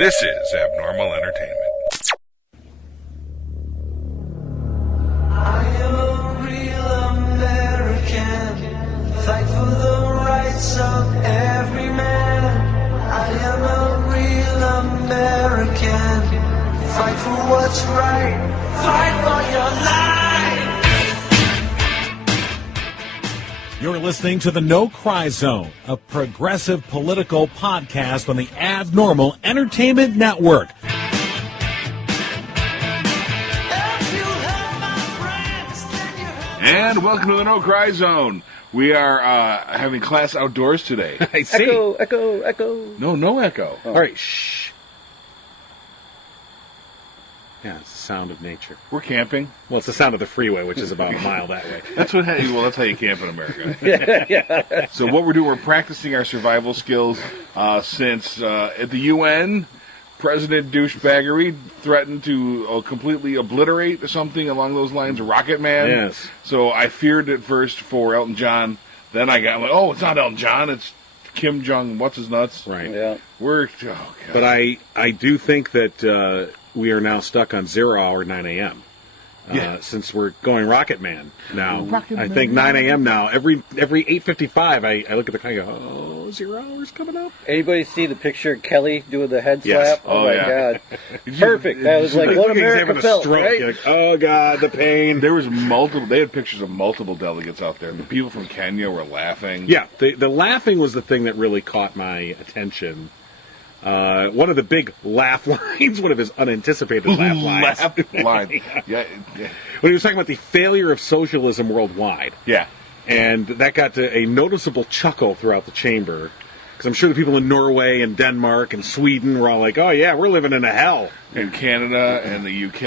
This is Abnormal Entertainment. I am a real American, fight for the rights of every man. I am a real American, fight for what's right, fight for your life. You're listening to the No Cry Zone, a progressive political podcast on the Abnormal Entertainment Network. And welcome to the No Cry Zone. We are having class outdoors today. I see. Echo, echo, echo. No echo. All right, shh. Yeah, it's the sound of nature. We're camping. Well, it's the sound of the freeway, which is about a mile that way. That's that's how you camp in America. Yeah. So what we're doing, we're practicing our survival skills since at the UN, President Douchebaggery threatened to completely obliterate something along those lines, Rocket Man. Yes. So I feared at first for Elton John. Then I got like, oh, it's not Elton John, it's Kim Jong, what's his nuts. Right. Yeah. Oh, God. But I do think that we are now stuck on 0 hour 9 a.m. Since we're going Rocket Man now. I think 9 a.m. now. Every 8:55, I look at the clock and go, oh, 0 hours coming up? Anybody see the picture of Kelly doing the head Yes. slap? Oh, my yeah. God. Perfect. That was like what He's America having a felt, stroke. right? You're like, oh, God, the pain. There was they had pictures of multiple delegates out there. The people from Kenya were laughing. Yeah, the laughing was the thing that really caught my attention. One of the big laugh lines, one of his unanticipated laugh lines. Laugh line. Yeah. When he was talking about the failure of socialism worldwide. Yeah. And that got to a noticeable chuckle throughout the chamber. Because I'm sure the people in Norway and Denmark and Sweden were all like, oh, yeah, we're living in a hell. And Canada and the UK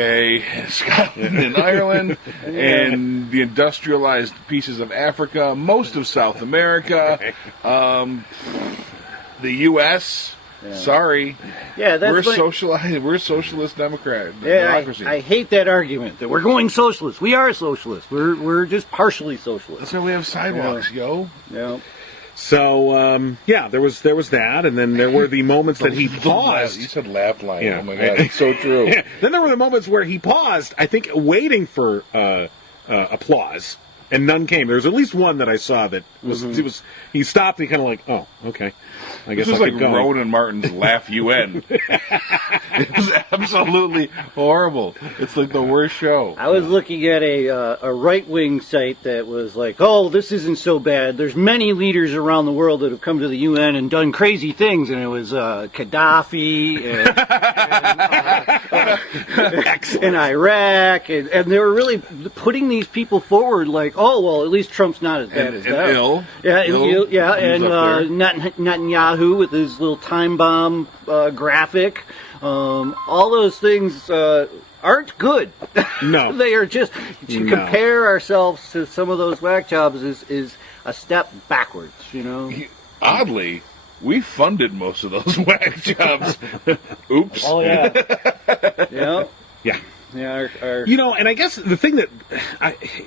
and Scotland and Ireland and the industrialized pieces of Africa, most of South America, the U.S., Yeah. Sorry. Yeah, that's we're like, socialized. We're socialist democrat. Yeah, democracy. I hate that argument that we're going socialist. We are socialist. We're just partially socialist. That's why we have sidewalks, yo. Yeah. So, there was that, and then there were the moments that he paused. You said laugh line. Yeah. Oh, my God. It's so true. Yeah. Then there were the moments where he paused, I think, waiting for applause, and none came. There was at least one that I saw that he stopped and he kind of like, oh, okay. I guess This was I'll like keep going. Rowan and Martin's Laugh UN. It was absolutely horrible. It's like the worst show. I was looking at a right-wing site that was like, oh, this isn't so bad. There's many leaders around the world that have come to the UN and done crazy things, and it was Gaddafi and Iraq, and they were really putting these people forward like, oh, well, at least Trump's not as bad as that. Ill. Yeah, Ill. yeah, He was and up there. Netanyahu with his little time bomb graphic. All those things aren't good. No. They are just, to compare ourselves to some of those whack jobs is a step backwards, you know? Oddly, we funded most of those whack jobs. Oops. Oh, yeah. Yeah. Yeah. Yeah, And I guess the thing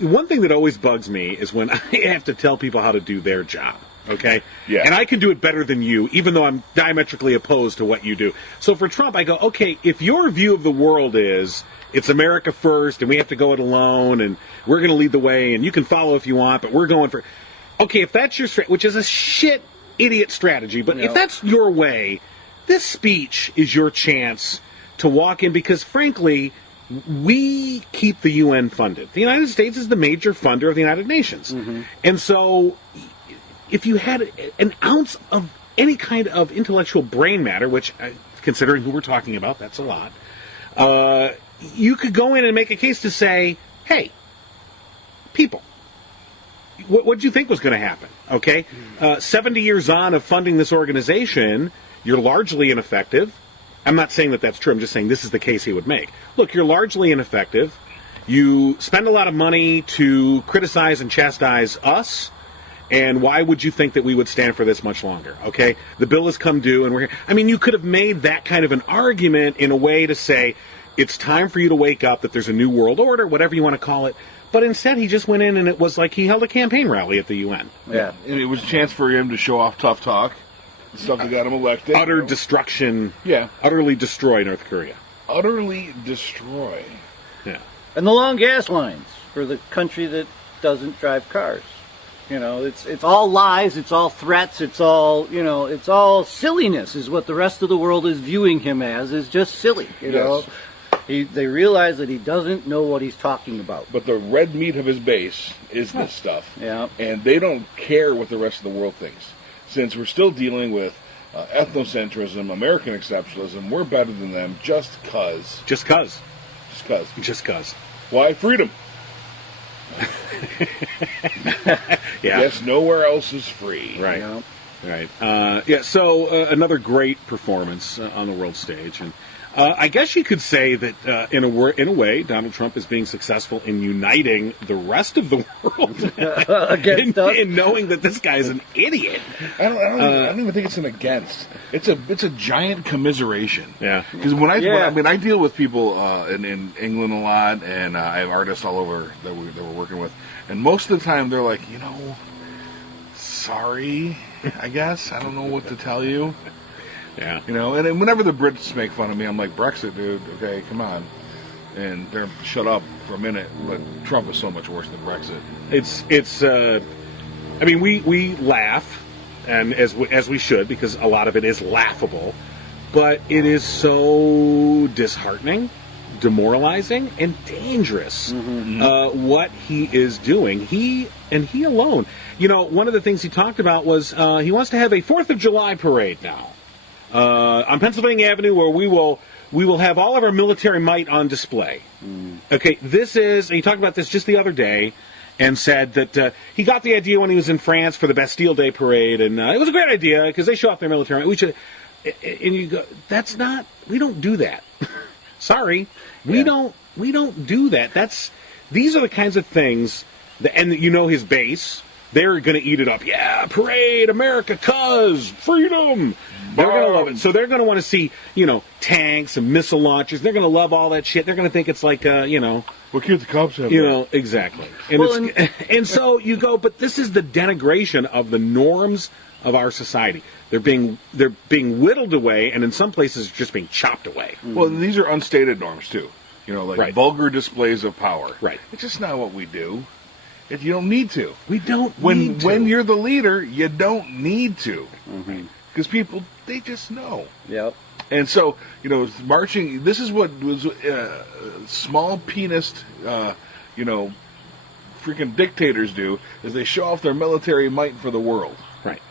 one thing that always bugs me is when I have to tell people how to do their job. Okay? Yeah. And I can do it better than you, even though I'm diametrically opposed to what you do. So for Trump, I go, okay, if your view of the world is it's America first and we have to go it alone and we're going to lead the way and you can follow if you want, but we're going for... Okay, if that's your strategy, which is a shit idiot strategy, but if that's your way, this speech is your chance to walk in because, frankly, we keep the UN funded. The United States is the major funder of the United Nations. Mm-hmm. And so... if you had an ounce of any kind of intellectual brain matter, which, considering who we're talking about, that's a lot, you could go in and make a case to say, hey, people, what did you think was going to happen? Okay? 70 years on of funding this organization, you're largely ineffective. I'm not saying that that's true. I'm just saying this is the case he would make. Look, you're largely ineffective. You spend a lot of money to criticize and chastise us. And why would you think that we would stand for this much longer? Okay, the bill has come due, and we're here. I mean, you could have made that kind of an argument in a way to say it's time for you to wake up, that there's a new world order, whatever you want to call it. But instead, he just went in, and it was like he held a campaign rally at the UN. Yeah. And it was a chance for him to show off tough talk. The stuff that got him elected. Utter destruction. Yeah. Utterly destroy North Korea. Utterly destroy. Yeah. And the long gas lines for the country that doesn't drive cars. You know, it's all lies, it's all threats, it's all, you know, it's all silliness is what the rest of the world is viewing him as, is just silly, you know. They realize that he doesn't know what he's talking about. But the red meat of his base is this stuff. Yeah. And they don't care what the rest of the world thinks. Since we're still dealing with ethnocentrism, American exceptionalism, we're better than them just cuz. Just cuz. Just cuz. Just cuz. Why? Freedom. Yeah. Yes, nowhere else is free. Right. You know? Right. So another great performance on the world stage, and I guess you could say that in a way, Donald Trump is being successful in uniting the rest of the world Against us. in knowing that this guy's an idiot. I don't even think it's an against. It's a giant commiseration. Yeah. Because when I deal with people in England a lot, and I have artists all over that we're working with, and most of the time they're like, you know, sorry, I guess I don't know what to tell you. Yeah. You know, and then whenever the Brits make fun of me, I'm like, Brexit, dude, okay, come on. And they're shut up for a minute, but Trump is so much worse than Brexit. It's I mean, we laugh, and as we should, because a lot of it is laughable, but it is so disheartening, demoralizing, and dangerous what he is doing. He alone. You know, one of the things he talked about was he wants to have a 4th of July parade now. On Pennsylvania Avenue, where we will have all of our military might on display. Okay, he talked about this just the other day, and said that he got the idea when he was in France for the Bastille Day parade, and it was a great idea because they show off their military might. We should, and you go, we don't do that. Sorry, we don't do that. These are the kinds of things and you know his base. They're going to eat it up. Yeah, parade, America, cuz, freedom. They're going to love it. So they're going to want to see, you know, tanks and missile launchers. They're going to love all that shit. They're going to think it's like, you know. What can't the cops have? You know, exactly. And, and so you go, but this is the denigration of the norms of our society. They're being whittled away, and in some places just being chopped away. Well, these are unstated norms, too. You know, like vulgar displays of power. Right. It's just not what we do. You don't need to. We don't need to. When you're the leader, you don't need to. Because people, they just know. Yep. And so, you know, marching, this is what was small penis, you know, freaking dictators do, is they show off their military might for the world. Right.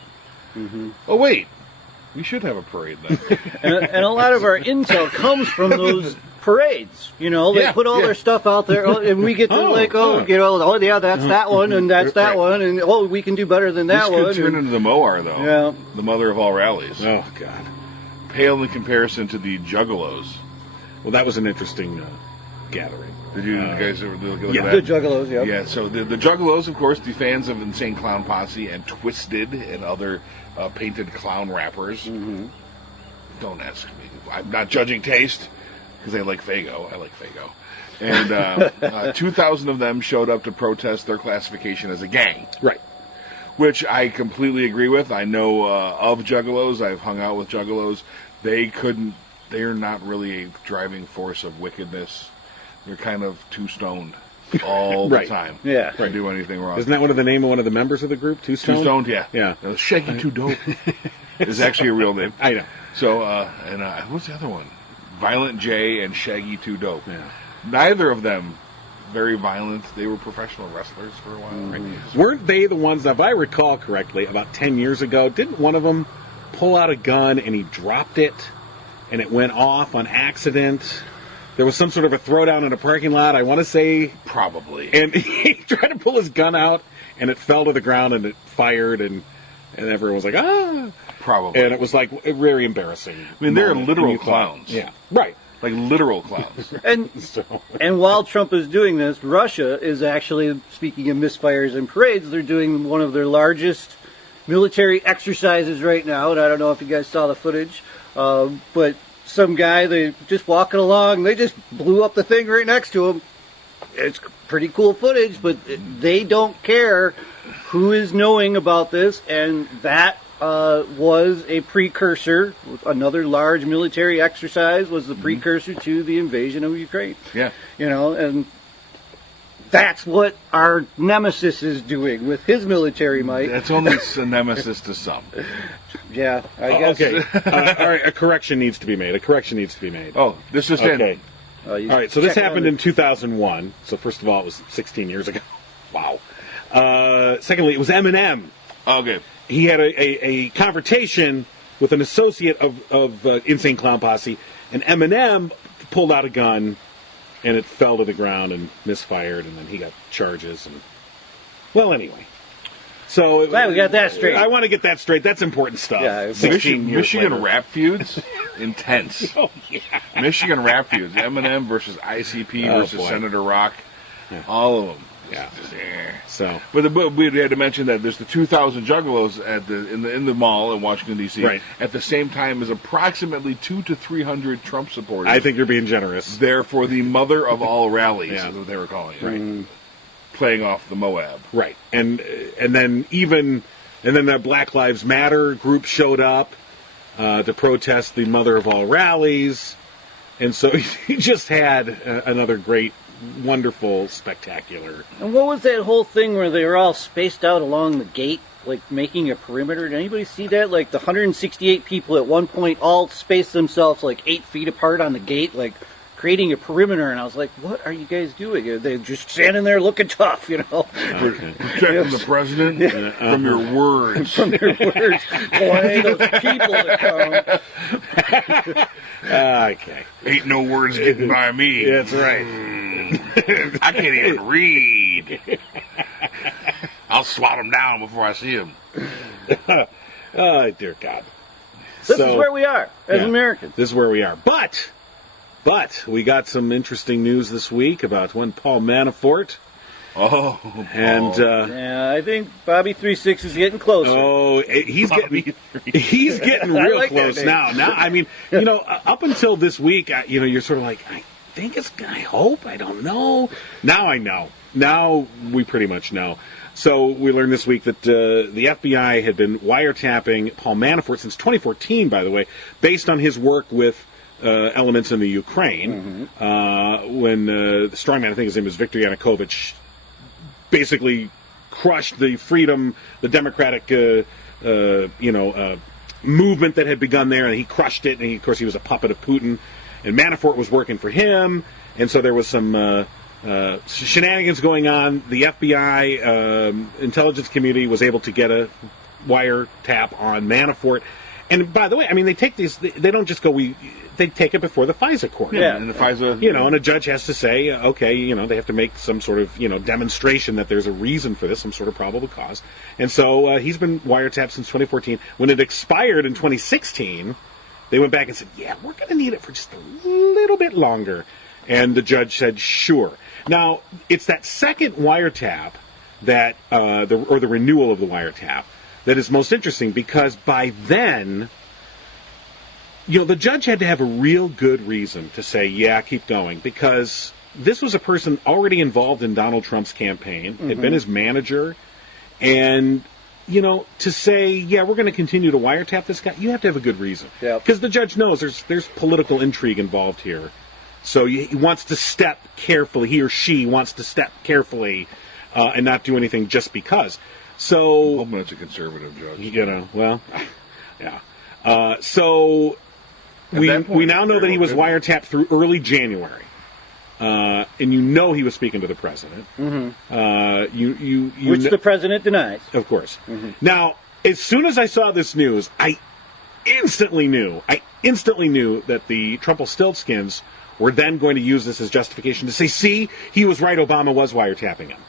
Oh, wait. We should have a parade then. and a lot of our intel comes from those parades. You know, they put all their stuff out there, and we get to that's that one, and that's that one, and we can do better than that one. This could turn into the Moar, though. Yeah. The mother of all rallies. Oh, God. Pale in comparison to the Juggalos. Well, that was an interesting gathering. Did you guys ever look at The that? Juggalos, yeah. Yeah, so the Juggalos, of course, the fans of Insane Clown Posse and Twisted and other painted clown rappers. Don't ask me. I'm not judging taste, because I like Faygo. I like Faygo. And 2,000 of them showed up to protest their classification as a gang. Right. Which I completely agree with. I know of Juggalos. I've hung out with Juggalos. They're not really a driving force of wickedness. They're kind of too stoned all the time. Yeah. To do anything wrong. Isn't that one of the name of one of the members of the group? Too Stoned? Too Stoned, yeah. Yeah. Shaggy Too Dope is actually a real name. I know. So, what's the other one? Violent J and Shaggy Too Dope. Yeah. Neither of them very violent. They were professional wrestlers for a while. Right? Weren't they the ones, if I recall correctly, about 10 years ago, didn't one of them pull out a gun and he dropped it and it went off on accident? There was some sort of a throwdown in a parking lot, I want to say. Probably. And he tried to pull his gun out and it fell to the ground and it fired and everyone was like, ah. Probably. And it was like very embarrassing. I mean, they're literal clowns. Yeah, right. Like literal clowns. And while Trump is doing this, Russia is actually, speaking of misfires and parades, they're doing one of their largest military exercises right now. And I don't know if you guys saw the footage, but some guy, they just walking along, they just blew up the thing right next to him. It's pretty cool footage, but they don't care who is knowing about this, and that was a precursor. Another large military exercise was the precursor to the invasion of Ukraine. Yeah. And that's what our nemesis is doing with his military might. That's only a nemesis to some. Yeah, I guess. Okay. All right, a correction needs to be made. Oh, this just in. Okay. All right, so this happened in 2001. So first of all, it was 16 years ago. Wow. Secondly, it was Eminem. Okay. He had a confrontation with an associate of Insane Clown Posse, and Eminem pulled out a gun, and it fell to the ground and misfired, and then he got charges. And well, anyway. So Glad we got that straight. I want to get that straight. That's important stuff. Yeah, 16 years Michigan later. rap feuds, intense. Oh yeah. Michigan rap feuds, Eminem versus ICP Oh, versus boy. Senator Rock, all of them. Yeah. Just, eh. So But we had to mention that there's the 2,000 Juggalos in the mall in Washington D.C. Right. At the same time as approximately 200 to 300 Trump supporters. I think you're being generous. there for the mother of all rallies, Yeah. is what they were calling it. Right. Playing off the Moab. Right, and then the Black Lives Matter group showed up to protest the mother of all rallies, and so he just had another great, wonderful, spectacular. And what was that whole thing where they were all spaced out along the gate, like making a perimeter? Did anybody see that? Like the 168 people at one point all spaced themselves like 8 feet apart on the gate, like creating a perimeter. And I was like, what are you guys doing? They're just standing there looking tough, Protecting the president from your words. From their words. Boy, those people that come. Okay, Ain't no words getting by me. that's right. I can't even read. I'll swat him down before I see him. Oh dear God. This is where we are as Yeah. Americans. This is where we are. But we got some interesting news this week about one Paul Manafort. Oh, And Yeah, I think Bobby 36 is getting closer. he's Bobby getting I real like that close name. now. Now, I mean, up until this week, you're sort of like, I think it's. I hope. I don't know. Now I know. Now we pretty much know. So we learned this week that the FBI had been wiretapping Paul Manafort since 2014, by the way, based on his work with elements in the Ukraine. When the strongman, I think his name is Viktor Yanukovych, basically crushed the freedom, the democratic, movement that had begun there, and he crushed it. And of course, he was a puppet of Putin, and Manafort was working for him, and so there was some shenanigans going on. The FBI intelligence community was able to get a wiretap on Manafort. And by the way, I mean, they take these. They don't just go. They take it before the FISA court. Yeah. And the FISA, And a judge has to say, okay, they have to make some sort of, demonstration that there's a reason for this, some sort of probable cause. And so he's been wiretapped since 2014. When it expired in 2016, they went back and said, yeah, we're going to need it for just a little bit longer. And the judge said, sure. Now, it's that second wiretap that, the renewal of the wiretap, that is most interesting, because by then, the judge had to have a real good reason to say, yeah, keep going, because this was a person already involved in Donald Trump's campaign, had been his manager, and, to say, yeah, we're going to continue to wiretap this guy, you have to have a good reason. Yep. Because the judge knows there's political intrigue involved here. So he wants to step carefully, he or she wants to step carefully and not do anything just because. So, hoping it's a conservative judge. well, yeah. So we that point, now know that he was very well wiretapped through early January, and he was speaking to the president. Which the president denies. Of course. Now, as soon as I saw this news, I instantly knew that the Trumpelstiltskins were then going to use this as justification to say, see, he was right, Obama was wiretapping him.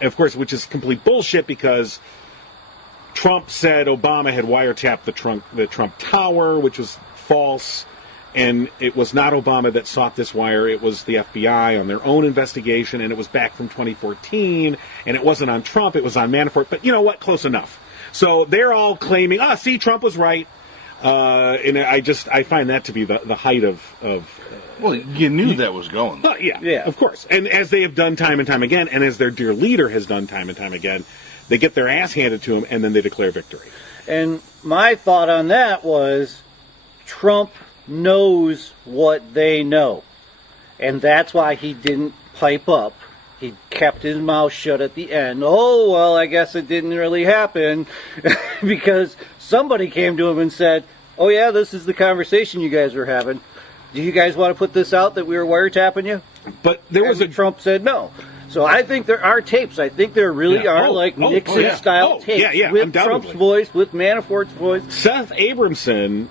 Of course, which is complete bullshit, because Trump said Obama had wiretapped the Trump Tower, which was false, and it was not Obama that sought this wire, it was the FBI on their own investigation, and it was back from 2014, and it wasn't on Trump, it was on Manafort, but you know what, close enough. So they're all claiming, see, Trump was right, and I find that to be the height of Well, you knew that was going. well, yeah, of course. And as they have done time and time again, and as their dear leader has done time and time again, they get their ass handed to them, and then they declare victory. And my thought on that was Trump knows what they know. And that's why he didn't pipe up. He kept his mouth shut at the end. Oh, well, I guess it didn't really happen because somebody came to him and said, oh, yeah, this is the conversation you guys were having. Do you guys want to put this out that we were wiretapping you? But there was Trump said no. So I think there are tapes. I think there really are Nixon-style tapes with undoubtedly. Trump's voice, with Manafort's voice. Seth Abramson,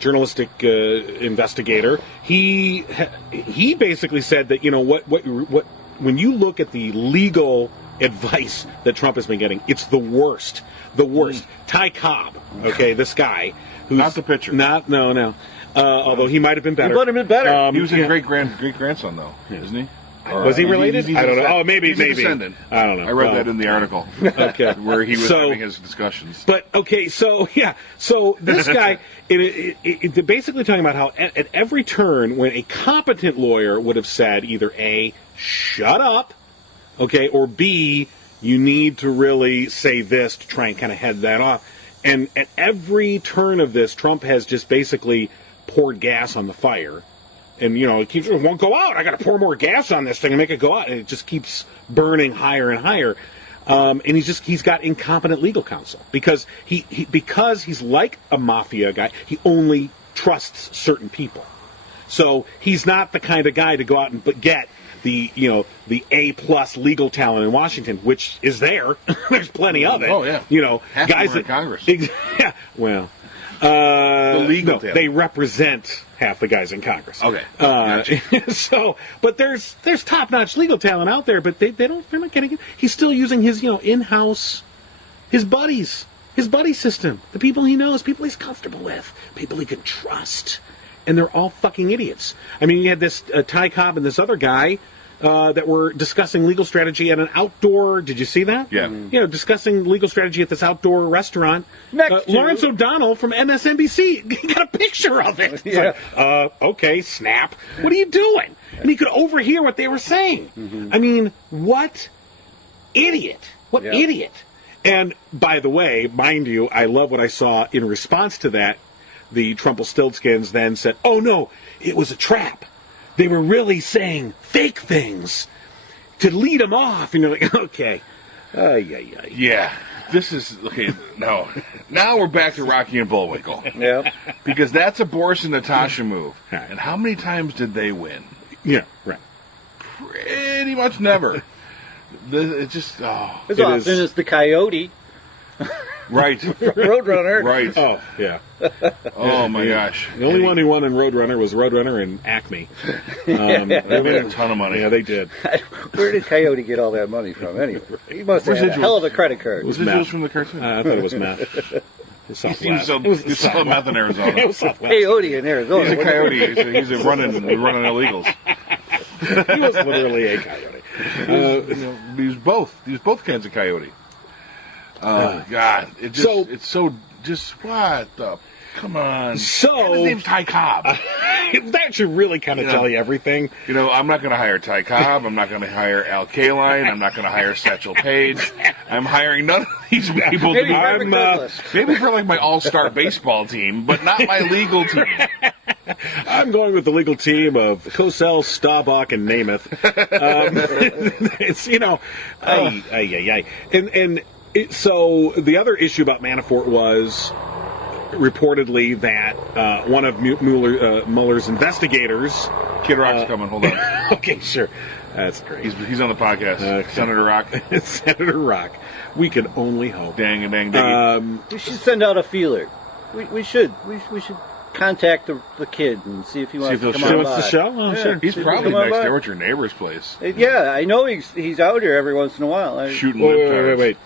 journalistic investigator, he basically said that what when you look at the legal advice that Trump has been getting, it's the worst. The worst. Ty Cobb, okay, this guy who's not the pitcher. No. Although he might have been better. He might have been better. He was his great grandson though, isn't he? Was he related? I don't know. Oh, maybe. He's a descendant. I don't know. I read that in the article. Okay. Where he was having his discussions. But, okay, so this guy, it basically talking about how at every turn when a competent lawyer would have said either A, shut up, okay, or B, you need to really say this to try and kind of head that off. And at every turn of this, Trump has just basically poured gas on the fire. And, it won't go out. I got to pour more gas on this thing and make it go out. And it just keeps burning higher and higher. And he's got incompetent legal counsel. Because because he's like a mafia guy, he only trusts certain people. So he's not the kind of guy to go out and get the A+ legal talent in Washington, which is there. There's plenty of it. Oh, yeah. Half guys in Congress. Yeah, well... the legal no, they represent half the guys in Congress. Okay. Gotcha. But there's top-notch legal talent out there, but they're not getting it. He's still using his in-house, his buddy system, the people he knows, people he's comfortable with, people he can trust, and they're all fucking idiots. I mean, you had this Ty Cobb and this other guy that were discussing legal strategy at an outdoor. Did you see that? Yeah. Discussing legal strategy at this outdoor restaurant. Lawrence O'Donnell from MSNBC he got a picture of it. Yeah. Like, okay, snap. What are you doing? And he could overhear what they were saying. Mm-hmm. I mean, what idiot? What idiot? And by the way, mind you, I love what I saw in response to that. The Trumpelstiltskins then said, "Oh no, it was a trap. They were really saying fake things to lead them off." And you're like, okay. Yeah. This is, okay, no. Now we're back to Rocky and Bullwinkle. Yeah. Because that's a Boris and Natasha move. Right. And how many times did they win? Yeah, right. Pretty much never. It's just, As often as the coyote. Right. Roadrunner. Right. Oh, yeah. Oh, my gosh. The only one who won in Roadrunner was Roadrunner and Acme. They made a ton of money. Yeah, they did. Where did Coyote get all that money from anyway? He must have had a hell of a credit card. Was meth. it from the cartoon? I thought it was meth. He selling meth in Arizona. It was Southwest. Coyote in Arizona. He's a coyote. He's a running illegals. He was literally a coyote. He's both kinds of coyote. God, it's so just what the. Come on. So and his name's Ty Cobb. That should really kind of tell you everything. I'm not going to hire Ty Cobb. I'm not going to hire Al Kaline. I'm not going to hire Satchel Paige. I'm hiring none of these people. Maybe for like my all-star baseball team, but not my legal team. I'm going with the legal team of Cosell, Staubach, and Namath. It's so the other issue about Manafort was reportedly that one of Mueller's investigators... Kid Rock's coming, hold on. Okay, sure. That's great. He's on the podcast. Senator Rock. Senator Rock. We can only hope. Dang and dang dang. We should send out a feeler. We should contact the kid and see if he wants to come on by. The show? Oh, Yeah. sure. He's probably next door at your neighbor's place. Yeah, I know he's out here every once in a while. Shooting Wait.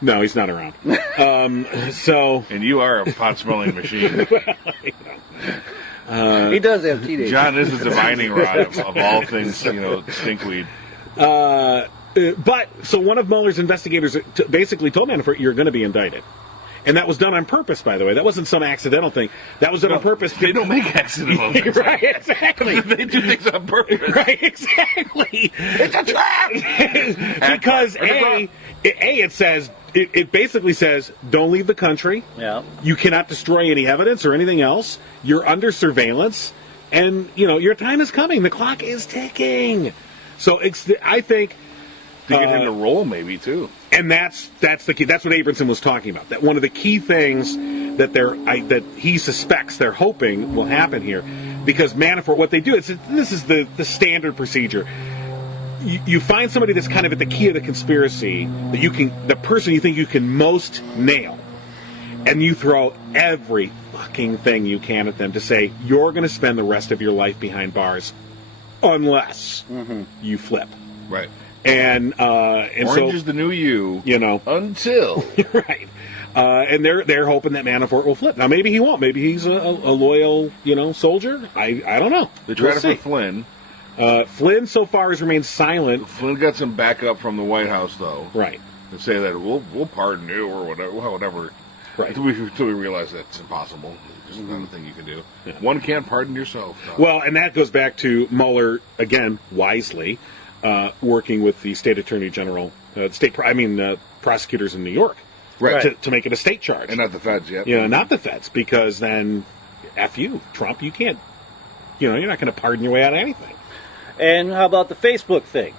No, he's not around. And you are a pot-smelling machine. He does have teenagers. John is the divining rod of all things, stinkweed. But one of Mueller's investigators basically told Manafort, "You're going to be indicted." And that was done on purpose, by the way. That wasn't some accidental thing. That was done on purpose. They don't make accidental things. Right, exactly. They do things on purpose. Right, exactly. It's a trap! Because, it says, it basically says, don't leave the country. Yeah. You cannot destroy any evidence or anything else. You're under surveillance. And, your time is coming. The clock is ticking. So I think... To get him to roll, maybe, too. And that's the key. That's what Abramson was talking about. That one of the key things that he suspects they're hoping will happen here, because Manafort, what they do, this is the standard procedure. You find somebody that's kind of at the key of the conspiracy, the person you think you can most nail, and you throw every fucking thing you can at them to say, you're going to spend the rest of your life behind bars unless you flip. Right. And Orange is the new you. Until. Right. And they're hoping that Manafort will flip. Now, maybe he won't. Maybe he's a loyal, soldier. I don't know. They tried it for Flynn. Flynn so far has remained silent. Flynn got some backup from the White House, though. Right. To say that we'll pardon you or whatever. Right. Until we realize that's impossible. There's not a thing you can do. Yeah. One can't pardon yourself. Well, and that goes back to Mueller, again, wisely, working with the state attorney general, prosecutors in New York. Right. To make it a state charge. And not the feds yet. Not the feds, because then, F you, Trump, you can't, you're not going to pardon your way out of anything. And how about the Facebook thing?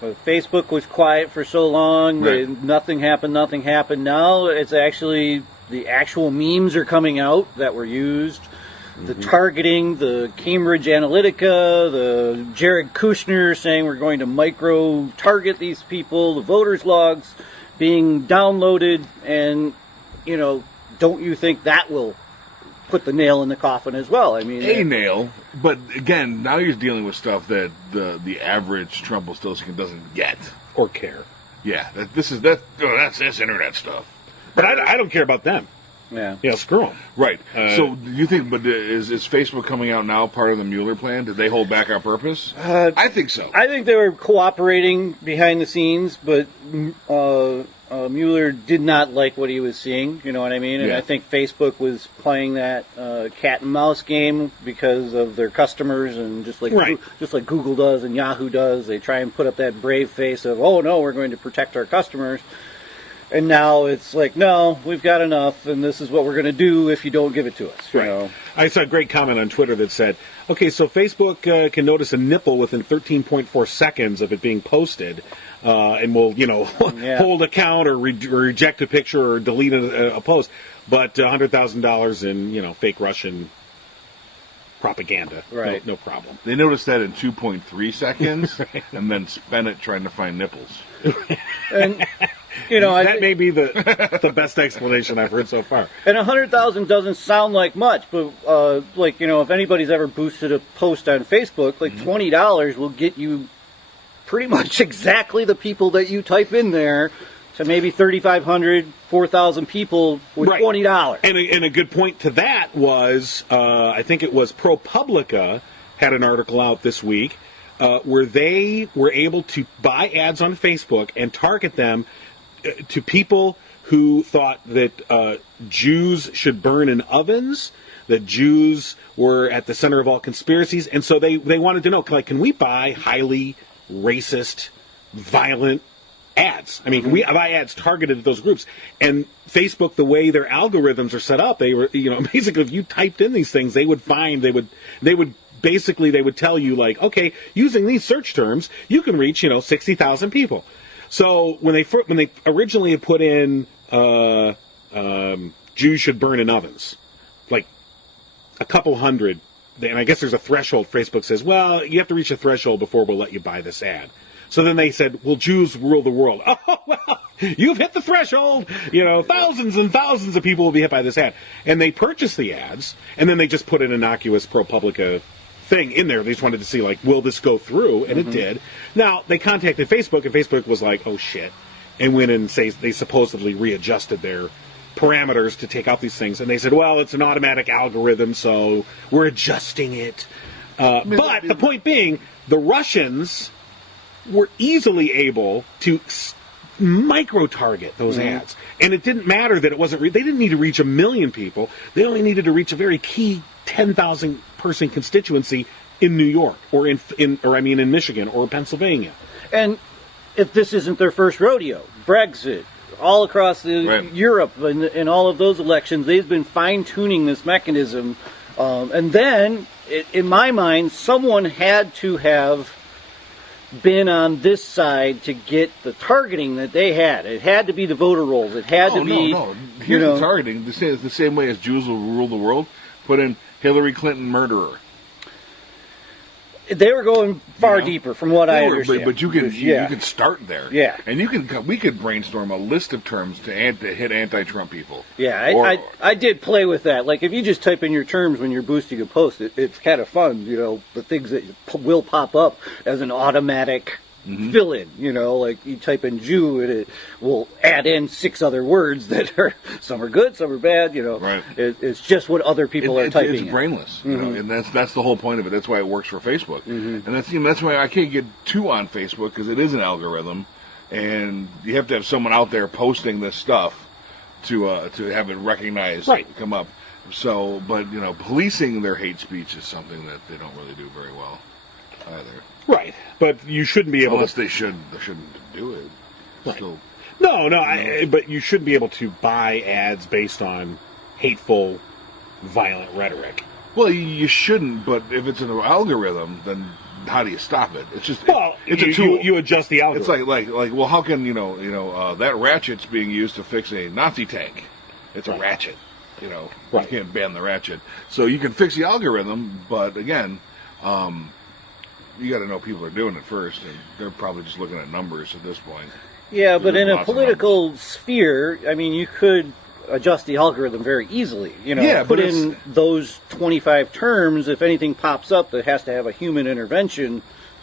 Well, Facebook was quiet for so long, right. Nothing happened. Now it's actually, the actual memes are coming out that were used. The targeting, the Cambridge Analytica, the Jared Kushner saying we're going to micro-target these people, the voters' logs being downloaded, and, don't you think that will put the nail in the coffin as well? I mean, nail, but again, now you're dealing with stuff that the average Trump doesn't get or care. Yeah, that's internet stuff. But I don't care about them. Yeah. Screw them. Right. So, do you think? But is Facebook coming out now part of the Mueller plan? Did they hold back on purpose? I think so. I think they were cooperating behind the scenes, but Mueller did not like what he was seeing. You know what I mean? And yeah. I think Facebook was playing that cat and mouse game because of their customers, and just like Google does and Yahoo does, they try and put up that brave face of, oh no, we're going to protect our customers. And now it's like, no, we've got enough, and this is what we're going to do if you don't give it to us. Right. I saw a great comment on Twitter that said, okay, so Facebook can notice a nipple within 13.4 seconds of it being posted, and will, hold a count or reject a picture or delete a post, but $100,000 in, fake Russian propaganda. Right. No problem. They noticed that in 2.3 seconds, right. And then spent it trying to find nipples. And... that may be the best explanation I've heard so far. And 100,000 doesn't sound like much, but if anybody's ever boosted a post on Facebook, $20 will get you pretty much exactly the people that you type in there. So maybe 3,500, 4,000 people with right. $20. And a good point to that was, I think it was ProPublica had an article out this week where they were able to buy ads on Facebook and target them to people who thought that Jews should burn in ovens, that Jews were at the center of all conspiracies, and so they wanted to know, can we buy highly racist, violent ads? I mean, can we buy ads targeted at those groups? And Facebook, the way their algorithms are set up, they were, basically if you typed in these things, they would tell you, like, okay, using these search terms, you can reach, 60,000 people. So when they originally had put in Jews should burn in ovens, like a couple hundred, and I guess there's a threshold. Facebook says, well, you have to reach a threshold before we'll let you buy this ad. So then they said, well, Jews rule the world. Oh, well, you've hit the threshold. Thousands and thousands of people will be hit by this ad. And they purchased the ads, and then they just put an innocuous ProPublica thing in there. They just wanted to see, will this go through? And it did. Now, they contacted Facebook, and Facebook was like, oh, shit. And went and they supposedly readjusted their parameters to take out these things. And they said, well, it's an automatic algorithm, so we're adjusting it. But the point being, the Russians were easily able to micro-target those ads. And it didn't matter that it wasn't... they didn't need to reach 1 million people. They only needed to reach a very key 10,000 person constituency in New York or in Michigan or Pennsylvania. And if this isn't their first rodeo, Brexit, all across Right. Europe in all of those elections, they've been fine-tuning this mechanism. And then, in my mind, someone had to have been on this side to get the targeting that they had. It had to be the voter rolls. It had to be... No. Here's the targeting. The same way as Jews will rule the world. Put in Hillary Clinton murderer. They were going far deeper, from what I understand. But you can start there. Yeah. And we could brainstorm a list of terms to hit anti-Trump people. Yeah, I did play with that. Like, if you just type in your terms when you're boosting a post, it's kind of fun, the things that will pop up as an automatic fill-in, like you type in Jew and it will add in 6 other words that are, some are good, some are bad, Right. It's just what other people are typing It's in. brainless, and that's the whole point of it. That's why it works for Facebook. And that's why I can't get too on Facebook, because it is an algorithm, and you have to have someone out there posting this stuff to have it recognized, come up. So, but policing their hate speech is something that they don't really do very well either. Right, but you shouldn't be able Unless to... they shouldn't do it. Right. Still, but you shouldn't be able to buy ads based on hateful, violent rhetoric. well, you shouldn't, but if it's an algorithm, then how do you stop it? It's just it's a you, tool. You adjust the algorithm. It's like well, how can that ratchet's being used to fix a Nazi tank? It's a ratchet. You can't ban the ratchet. So you can fix the algorithm, but again, you got to know people are doing it first, and they're probably just looking at numbers at this point. Yeah, but in a Lots of political sphere, I mean, you could adjust the algorithm very easily. Put in those 25 terms. If anything pops up that has to have a human intervention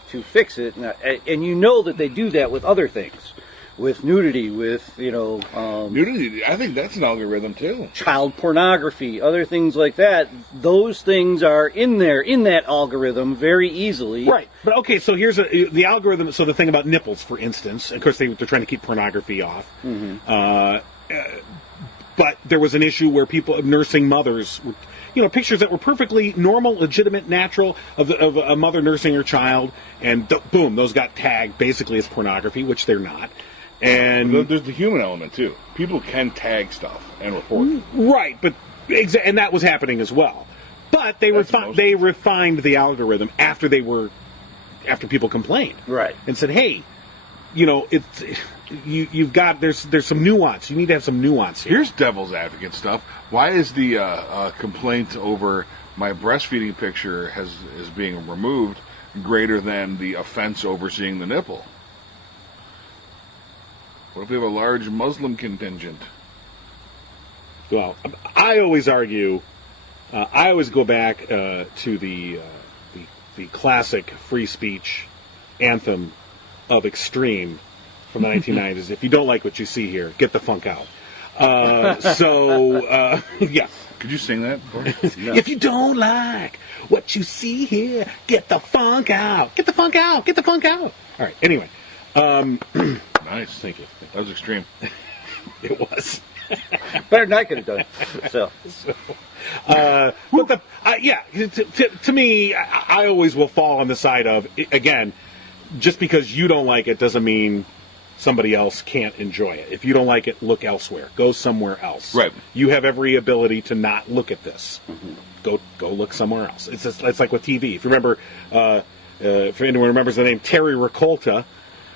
to fix it, and you know that they do that with other things, with nudity, with Nudity, I think that's an algorithm too. child pornography, other things like that. Those things are in there in that algorithm very easily. Right, but okay, so here's the algorithm. So the thing about nipples, for instance, of course they're trying to keep pornography off. But there was an issue where nursing mothers, pictures that were perfectly normal, legitimate, natural of a mother nursing her child, and boom, those got tagged basically as pornography, which they're not. And there's the human element too. People can tag stuff and report. Right, but and that was happening as well. But they refined the algorithm after people complained. Right. And said, hey, you've got there's some nuance. You need to have some nuance here. Here's devil's advocate stuff. Why is the complaint over my breastfeeding picture is being removed greater than the offense over seeing the nipple? What if we have a large Muslim contingent? Well, I always argue. I always go back to the classic free speech anthem of Extreme from the 1990s. If you don't like what you see here, get the funk out. Yeah. Could you sing that? No. If you don't like what you see here, get the funk out. Get the funk out. Get the funk out. All right. Anyway. Nice. Thank you. That was extreme. It was. Better than I could have done. So. But to me, I always will fall on the side of, again, just because you don't like it doesn't mean somebody else can't enjoy it. If you don't like it, look elsewhere. Go somewhere else. Right. You have every ability to not look at this. Go look somewhere else. It's like with TV. If you remember, if anyone remembers the name Terry Ricolta,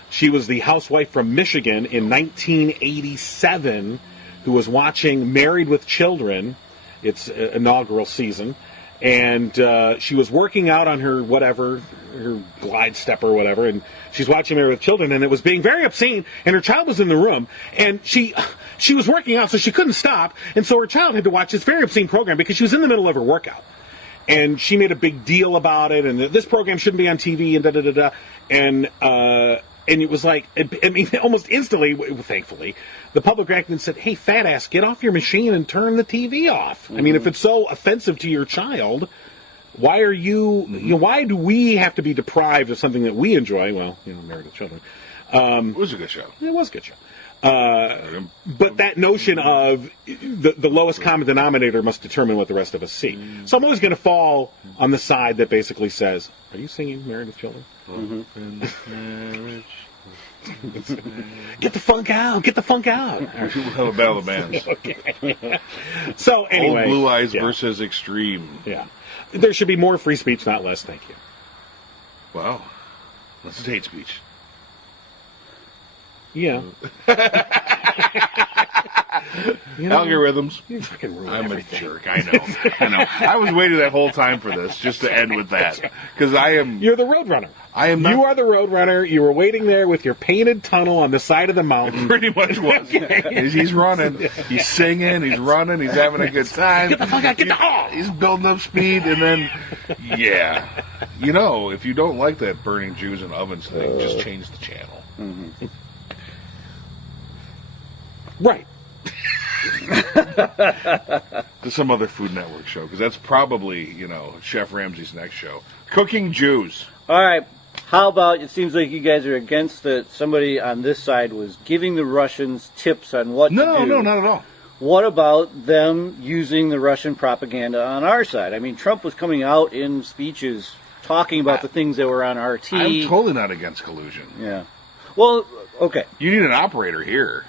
she was the housewife from Michigan in 1987 who was watching Married with Children, its inaugural season, and she was working out on her glide step or whatever, and she's watching Married with Children, and it was being very obscene, and her child was in the room, and she was working out, so she couldn't stop, and so her child had to watch this very obscene program because she was in the middle of her workout. And she made a big deal about it, and this program shouldn't be on TV, and da-da-da-da, and it was like, I mean, almost instantly, thankfully, the public reacted and said, hey, fat ass, get off your machine and turn the TV off. I mean, if it's so offensive to your child, why are why do we have to be deprived of something that we enjoy? Well, Married with Children. It was a good show. It was a good show. But that notion of the lowest common denominator must determine what the rest of us see. So I'm always going to fall on the side that basically says, are you singing Married with Children? Get the funk out! Get the funk out! We'll have a battle of bands. Okay. So anyway, Old Blue Eyes versus Extreme. Yeah, there should be more free speech, not less. Thank you. Wow, this is hate speech. Yeah. Algorithms. You fucking ruin I'm everything. a jerk. I know. I was waiting that whole time for this, just to end with that, because I am. You're the Roadrunner. I am. You are the Roadrunner. You were waiting there with your painted tunnel on the side of the mountain. Pretty much was. He's running. He's singing. He's running. He's having a good time. Get the fuck out! Get the He's building up speed, and then, yeah, if you don't like that burning Jews in ovens thing, just change the channel. Mm-hmm. Right. To some other Food Network show, because that's probably Chef Ramsay's next show. Cooking Jews. All right. How about, it seems like you guys are against that somebody on this side was giving the Russians tips on what to do. No, not at all. What about them using the Russian propaganda on our side? I mean, Trump was coming out in speeches talking about the things that were on RT. I'm totally not against collusion. Yeah. Well, okay. You need an operator here,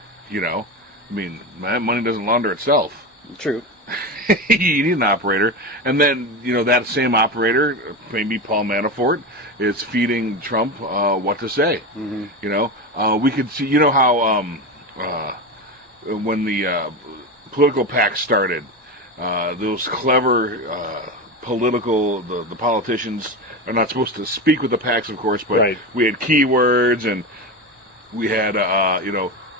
I mean, money doesn't launder itself. True. You need an operator. And then, that same operator, maybe Paul Manafort, is feeding Trump what to say. Mm-hmm. We could see, how when the political PAC started, those clever the politicians are not supposed to speak with the PACs, of course, but we had keywords and we had,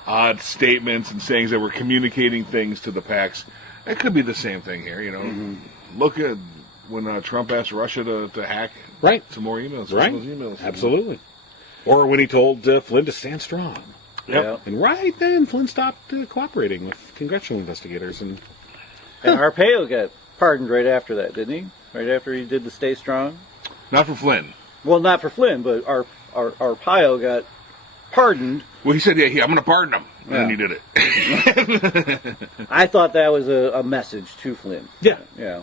odd statements and sayings that were communicating things to the PACs. It could be the same thing here, Mm-hmm. Look at when Trump asked Russia to hack some more emails. Right. Those emails. Absolutely. Or when he told Flynn to stand strong. Yep. And right then, Flynn stopped cooperating with congressional investigators. And Arpaio got pardoned right after that, didn't he? Right after he did the Stay Strong? Not for Flynn. Well, not for Flynn, but Arpaio got pardoned. Well, he said, I'm going to pardon him. And then he did it. I thought that was a message to Flynn. Yeah. Yeah.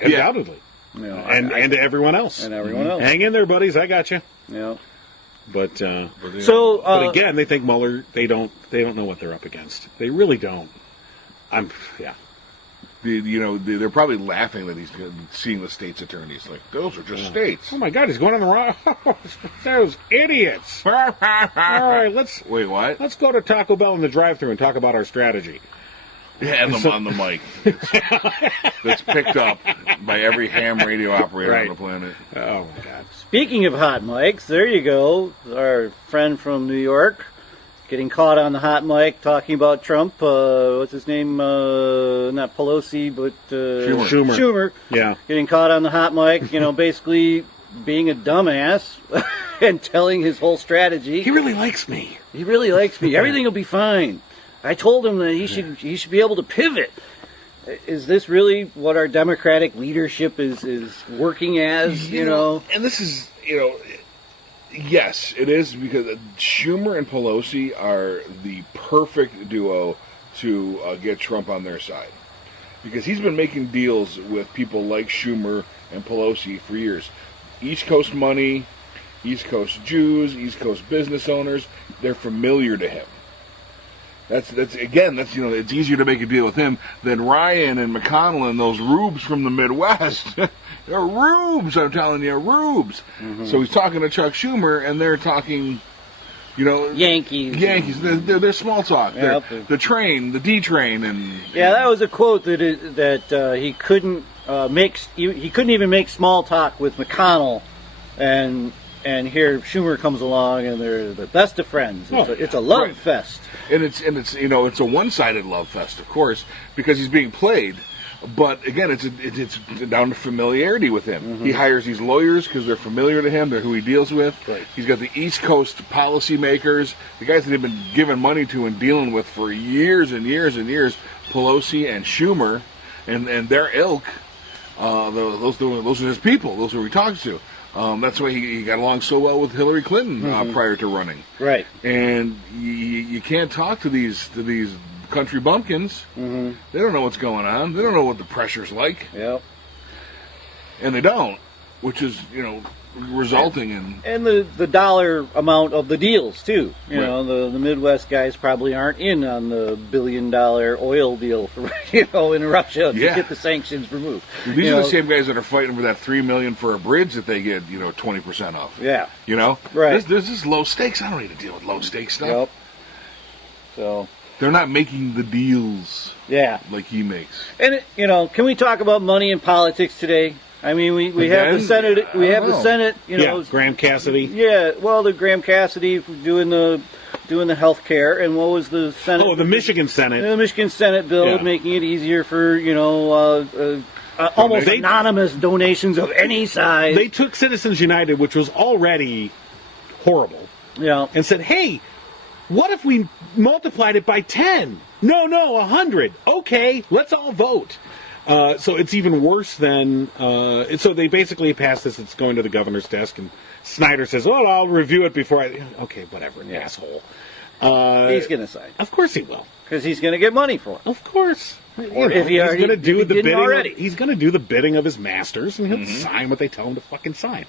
Undoubtedly. And to everyone else. And everyone else. Hang in there, buddies. I got you. Yeah. But but again, they think Mueller. They don't know what they're up against. They really don't. They're probably laughing that he's seeing the state's attorneys. Like, those are just states. Oh my God, he's going on the wrong. Those idiots. All right, Wait, what? Let's go to Taco Bell in the drive-thru and talk about our strategy. Yeah, and on the mic. That's picked up by every ham radio operator on the planet. Oh my God. Speaking of hot mics, there you go. Our friend from New York getting caught on the hot mic talking about Trump. What's his name? Not Pelosi, but Schumer. Yeah. Getting caught on the hot mic, basically being a dumbass and telling his whole strategy. He really likes me. He really likes me. Everything will be fine. I told him that he should be able to pivot. Is this really what our Democratic leadership is working as, And this is, yes, it is, because Schumer and Pelosi are the perfect duo to get Trump on their side. Because he's been making deals with people like Schumer and Pelosi for years. East Coast money, East Coast Jews, East Coast business owners, they're familiar to him. That's it's easier to make a deal with him than Ryan and McConnell and those rubes from the Midwest. They're rubes, I'm telling you, rubes. Mm-hmm. So he's talking to Chuck Schumer, and they're talking, Yankees. They're small talk. Yep. They're the train, the D train, and that was a quote that he couldn't he couldn't even make small talk with McConnell, and here Schumer comes along, and they're the best of friends. It's a love fest. And it's it's a one-sided love fest, of course, because he's being played. But again, it's down to familiarity with him. Mm-hmm. He hires these lawyers because they're familiar to him. They're who he deals with. Right. He's got the East Coast policymakers, the guys that he's been giving money to and dealing with for years and years and years. Pelosi and Schumer, and their ilk. Those are his people. Those are who he talks to. That's why he got along so well with Hillary Clinton prior to running. Right. And you can't talk to these country bumpkins. Mm-hmm. They don't know what's going on. They don't know what the pressure's like. Yep. And they don't. which is resulting in. And the dollar amount of the deals too. You Right. know, the Midwest guys probably aren't in on the $1 billion oil deal for in Russia to Yeah. get the sanctions removed. These You are know, the same guys that are fighting for that $3 million for a bridge that they get 20% off. Yeah. This Right. is low stakes. I don't need to deal with low stakes stuff. Yep. So They're not making the deals yeah. like he makes. And can we talk about money in politics today? I mean, we have the Again? Senate. We I have don't the know. Senate. Yeah, Graham Cassidy. Yeah. Well, the Graham Cassidy doing the health care, and what was the Senate? Oh, the Michigan Senate. The Michigan Senate bill Yeah. making it easier for almost They- anonymous donations of any size. They took Citizens United, which was already horrible, and said, "Hey, what if we multiplied it by 10? No, 100. Okay, let's all vote." So it's even worse than. So they basically passed this. It's going to the governor's desk, and Snyder says, "Well, I'll review it before I." Okay, whatever, asshole. He's going to sign Of course he will. because he's going to get money for it. Of course. Or if he he's already- going to if do he the didn't bidding. already. He's going to do the bidding of his masters, and he'll sign what they tell him to fucking sign.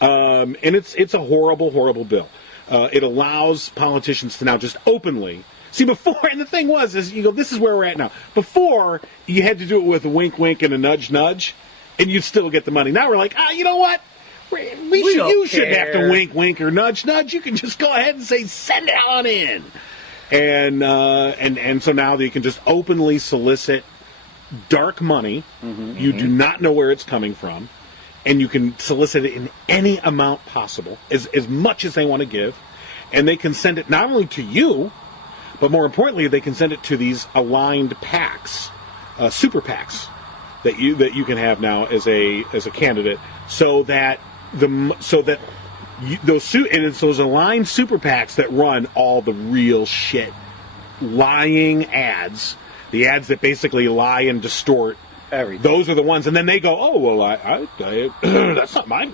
And it's a horrible, horrible bill. It allows politicians to now just openly see before. And the thing was, is this is where we're at now. Before you had to do it with a wink, wink, and a nudge, nudge, and you'd still get the money. Now we're like, you know what? You shouldn't have to care. wink, wink, or nudge, nudge. You can just go ahead and say, send it on in. And so now you can just openly solicit dark money. You do not know where it's coming from, and you can solicit it in any amount possible, as much as they want to give, and they can send it not only to you, but more importantly, they can send it to these aligned PACs, super PACs that you can have now as a candidate, so that it's those aligned super PACs that run all the real shit, lying ads, the ads that basically lie and distort Everything. Those are the ones, and then they go, "Oh well, I that's not mine.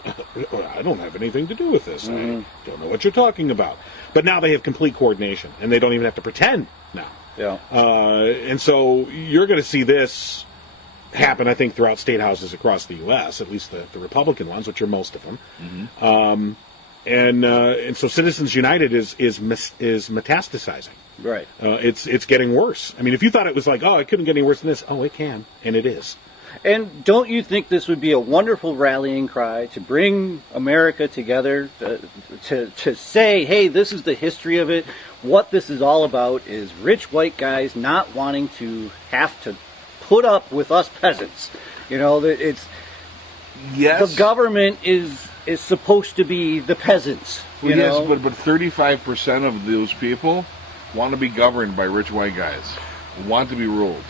I don't have anything to do with this. I don't know what you're talking about." But now they have complete coordination, and they don't even have to pretend now. Yeah. And so you're going to see this happen, I think, throughout state houses across the U.S., at least the Republican ones, which are most of them. And so Citizens United is metastasizing. Right. It's getting worse. I mean, if you thought it was like, it couldn't get any worse than this, it can, and it is. And don't you think this would be a wonderful rallying cry to bring America together, to say, hey, this is the history of it. What this is all about is rich white guys not wanting to have to put up with us peasants. It's Yes. the government is supposed to be the peasants. You know? Yes, but 35% of those people want to be governed by rich white guys, want to be ruled.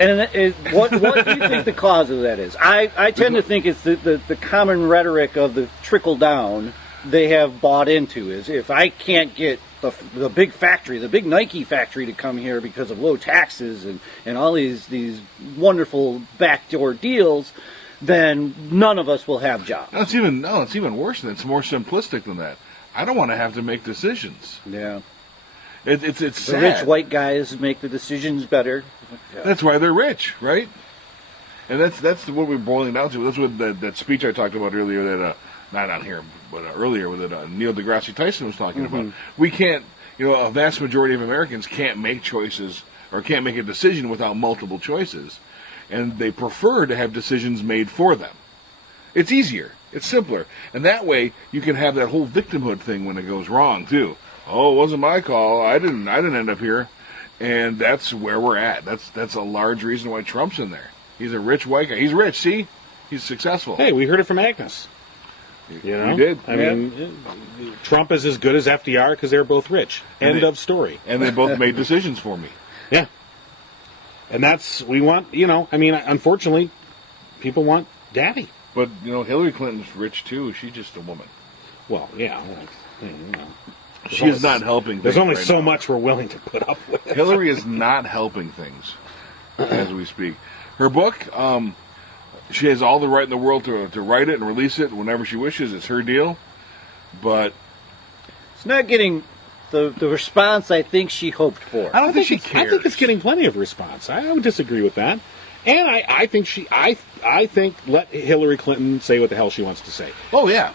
And what do you think the cause of that is? I tend to think it's the common rhetoric of the trickle down they have bought into is if I can't get the big factory, the big Nike factory to come here because of low taxes and all these wonderful backdoor deals, then none of us will have jobs. It's even worse than that. It's more simplistic than that. I don't want to have to make decisions. Yeah. It's The sad. rich white guys make the decisions better. Yeah. That's why they're rich, right? And that's what we're boiling down to. That's what that speech I talked about earlier, that not on here, but earlier, that Neil deGrasse Tyson was talking about. We can't, a vast majority of Americans can't make choices or can't make a decision without multiple choices, and they prefer to have decisions made for them. It's easier, it's simpler, and that way you can have that whole victimhood thing when it goes wrong too. Oh, it wasn't my call. I didn't end up here. And that's where we're at. That's a large reason why Trump's in there. He's a rich white guy. He's rich, see? He's successful. Hey, we heard it from Agnes. We did. I mean, Trump is as good as FDR because they're both rich. End of story. And they both made decisions for me. Yeah. And we want, unfortunately, people want daddy. But, Hillary Clinton's rich too. She's just a woman. Well, yeah. She is not helping things. There's only right so now. much we're willing to put up with. Hillary is not helping things as we speak. Her book, she has all the right in the world to write it and release it whenever she wishes. It's her deal. But It's not getting the response I think she hoped for. I don't think she cares. I think it's getting plenty of response. I would disagree with that. And I think I think let Hillary Clinton say what the hell she wants to say. Oh yeah.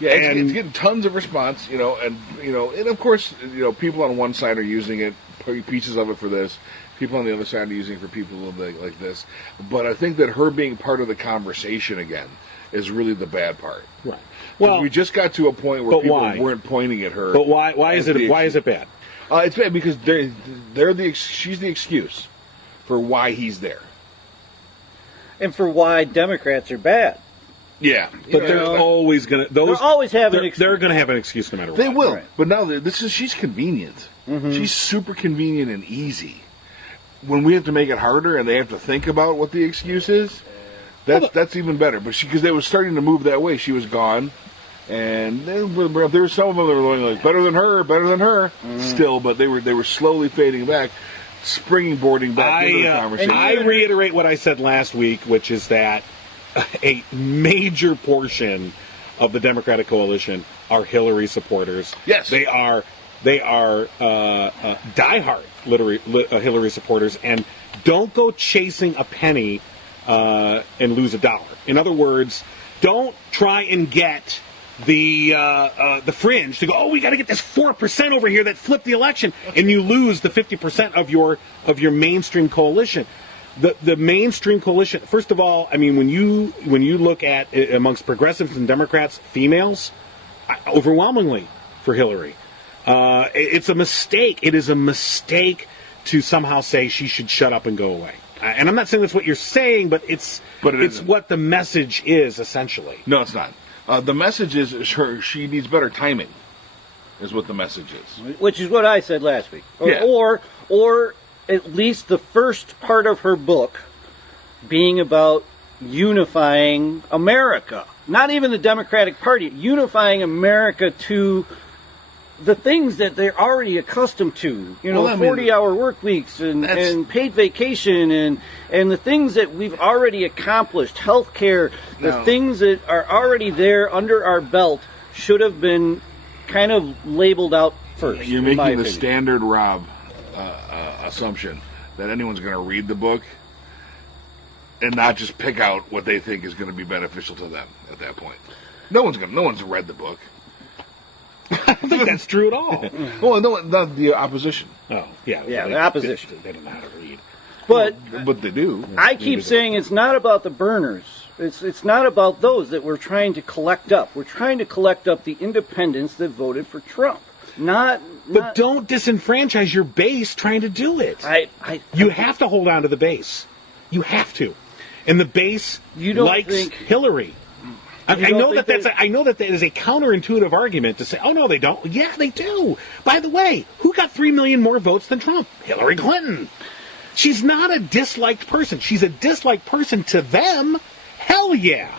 Yeah, And- it's getting tons of response, and of course, people on one side are using it, pieces of it for this. People on the other side are using it for people like this. But I think that her being part of the conversation again is really the bad part. Right. 'Cause Well, we just got to a point where but people why? weren't pointing at her. but why is as it bad? It's bad because she's the excuse for why he's there. And for why Democrats are bad. Yeah, But they're always gonna. They'll always have an excuse. They're gonna have an excuse no matter what. They will, Right. but now she's convenient. Mm-hmm. She's super convenient and easy. When we have to make it harder and they have to think about what the excuse is, that's even better. But because they were starting to move that way, she was gone, and there were some of them that were going like better than her, Mm-hmm. still, but they were slowly fading back, springboarding back into the conversation. I reiterate what I said last week, which is that a major portion of the Democratic coalition are Hillary supporters. Yes. They are diehard Hillary supporters, and don't go chasing a penny and lose $1. In other words, don't try and get the fringe to go, oh, we got to get this 4% over here that flipped the election, and you lose the 50% of your mainstream coalition. The mainstream coalition, first of all, I mean, when you look at amongst progressives and Democrats, females, overwhelmingly for Hillary. It's a mistake. It is a mistake to somehow say she should shut up and go away. And I'm not saying that's what you're saying, but it's isn't. what the message is, essentially. No, it's not. The message is she needs better timing, is what the message is. Which is what I said last week. Yeah. Or at least the first part of her book being about unifying America. Not even the Democratic Party, unifying America to the things that they're already accustomed to. 40-hour work weeks and paid vacation and the things that we've already accomplished, health care, the things that are already there under our belt should have been kind of labeled out first. You're in my making the opinion. standard Rob assumption that anyone's going to read the book and not just pick out what they think is going to be beneficial to them at that point. No one's read the book. I don't think that's true at all. Well, no, not the opposition, Oh, yeah. Yeah, they- the opposition. They don't know how to read. But but they do. I keep saying it's not about the burners. It's not about those that we're trying to collect up. We're trying to collect up the independents that voted for Trump. But don't disenfranchise your base trying to do it. You have to hold on to the base. You have to. And the base You don't likes think- Hillary. I don't know think that I know that is a counterintuitive argument to say, oh no, they don't. Yeah, they do. By the way, who got 3 million more votes than Trump? Hillary Clinton. She's not a disliked person. She's a disliked person to them. Hell yeah.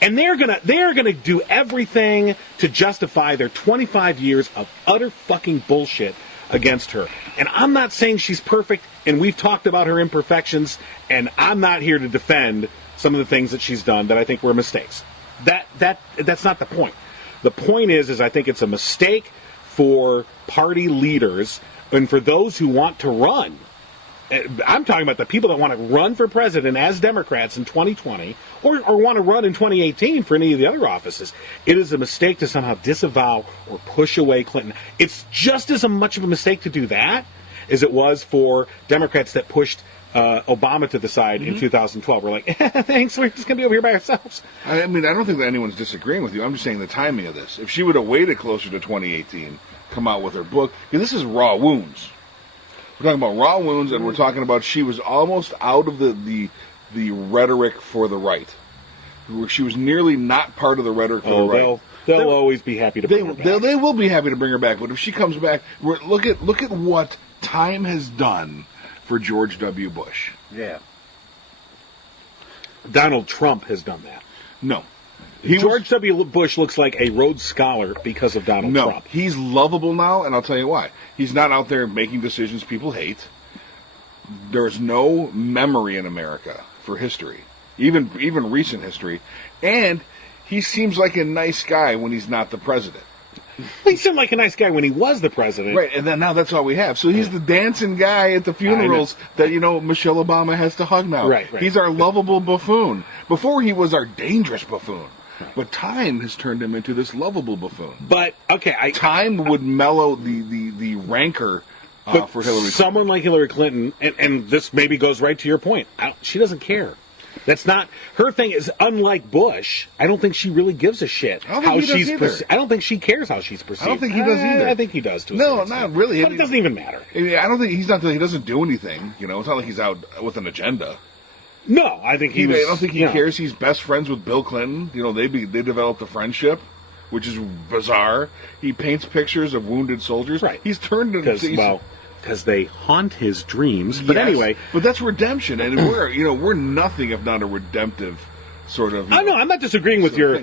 And they're gonna do everything to justify their 25 years of utter fucking bullshit against her. And I'm not saying she's perfect, and we've talked about her imperfections, and I'm not here to defend some of the things that she's done that I think were mistakes. That's not the point. The point is I think it's a mistake for party leaders and for those who want to run. I'm talking about the people that want to run for president as Democrats in 2020 or want to run in 2018 for any of the other offices. It is a mistake to somehow disavow or push away Clinton. It's just as much of a mistake to do that as it was for Democrats that pushed Obama to the side in 2012. We're like, thanks, we're just going to be over here by ourselves. I mean, I don't think that anyone's disagreeing with you. I'm just saying the timing of this. If she would have waited closer to 2018, come out with her book, because this is raw wounds. We're talking about raw wounds, and we're talking about she was almost out of the rhetoric for the right. She was nearly not part of the rhetoric for the right. They'll always be happy to bring her back. They will be happy to bring her back, but if she comes back, look at what time has done for George W. Bush. Yeah. Donald Trump has done that. No. George W. Bush looks like a Rhodes Scholar because of Donald Trump. He's lovable now, and I'll tell you why. He's not out there making decisions people hate. There's no memory in America for history, even recent history, and he seems like a nice guy when he's not the president. He seemed like a nice guy when he was the president. Right, and then now that's all we have. So he's the dancing guy at the funerals that, Michelle Obama has to hug now. Right. He's our lovable buffoon. Before he was our dangerous buffoon. But time has turned him into this lovable buffoon. But, okay, time would mellow the rancor for Hillary Clinton. Someone like Hillary Clinton, and this maybe goes right to your point, she doesn't care. That's not her thing. Is unlike Bush. I don't think she really gives a shit I don't think he does either. I don't think she cares how she's perceived. I don't think he does either. I think he does too. No, not really. But it doesn't even matter. I mean, I don't think he doesn't do anything. It's not like he's out with an agenda. No, I think I don't think he cares. He's best friends with Bill Clinton. They developed a friendship, which is bizarre. He paints pictures of wounded soldiers. Right. He's turned into because they haunt his dreams. But yes, anyway, but that's redemption, and we're nothing if not a redemptive sort of. I know. I'm not disagreeing with your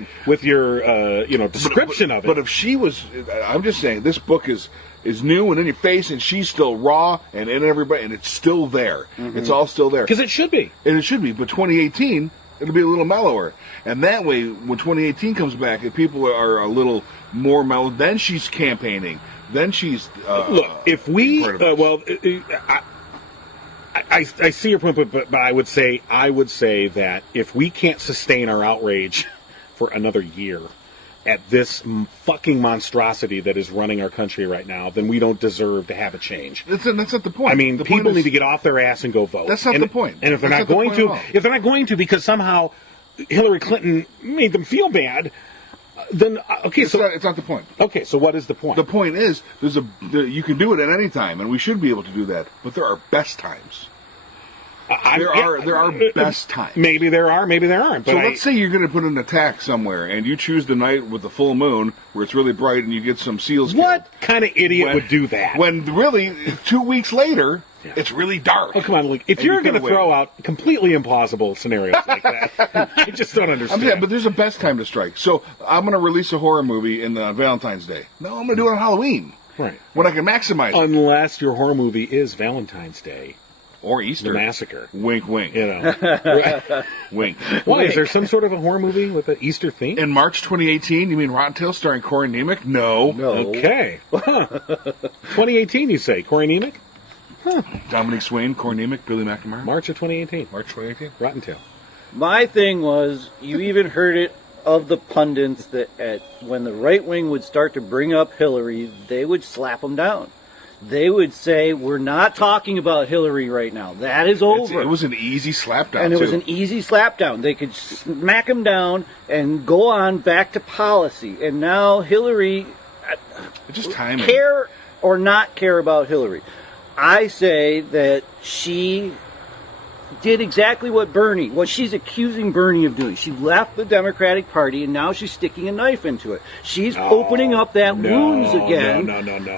description of it. But if she was, I'm just saying this book is new and in your face, and she's still raw and in everybody, and it's still there. Mm-hmm. It's all still there because it should be, and it should be. But 2018, it'll be a little mellower, and that way, when 2018 comes back, if people are a little more mellow, then she's campaigning. Then she's look. If we I see your point, but I would say that if we can't sustain our outrage for another year at this fucking monstrosity that is running our country right now, then we don't deserve to have a change. That's not the point. I mean, people need to get off their ass and go vote. That's not the point. And if they're not going to, because somehow Hillary Clinton made them feel bad. Then it's not the point. Okay, so what is the point? The point is you can do it at any time, and we should be able to do that. But there are best times. There are best times. Maybe there are, maybe there aren't. But so let's say you're going to put an attack somewhere, and you choose the night with the full moon where it's really bright, and you get some SEALs. What kind of idiot would do that? When really 2 weeks later. Yeah. It's really dark. Oh, come on, Luke. If you're going to throw out completely impossible scenarios like that, I just don't understand. I'm saying, but there's a best time to strike. So I'm going to release a horror movie in Valentine's Day. No, I'm going to do it on Halloween. Right. When I can maximize it. Unless your horror movie is Valentine's Day. Or Easter. The Massacre. Wink, wink. Wink. Why? Is there some sort of a horror movie with an Easter theme? In March 2018, you mean Rotten Tales starring Corey Nemec? No. Okay. 2018, you say? Corey Nemec? Huh. Dominic Swain, Corey Nemec, Billy McNamara. March of 2018. March 2018. Rotten Tail. My thing was, you even heard it of the pundits that when the right wing would start to bring up Hillary, they would slap them down. They would say, we're not talking about Hillary right now. That is over. It was an easy slapdown, and it was an easy slapdown. They could smack him down and go on back to policy. And now Hillary, just timing. Care or not care about Hillary. I say that she did exactly what she's accusing Bernie of doing. She left the Democratic Party, and now she's sticking a knife into it. She's opening up that wounds again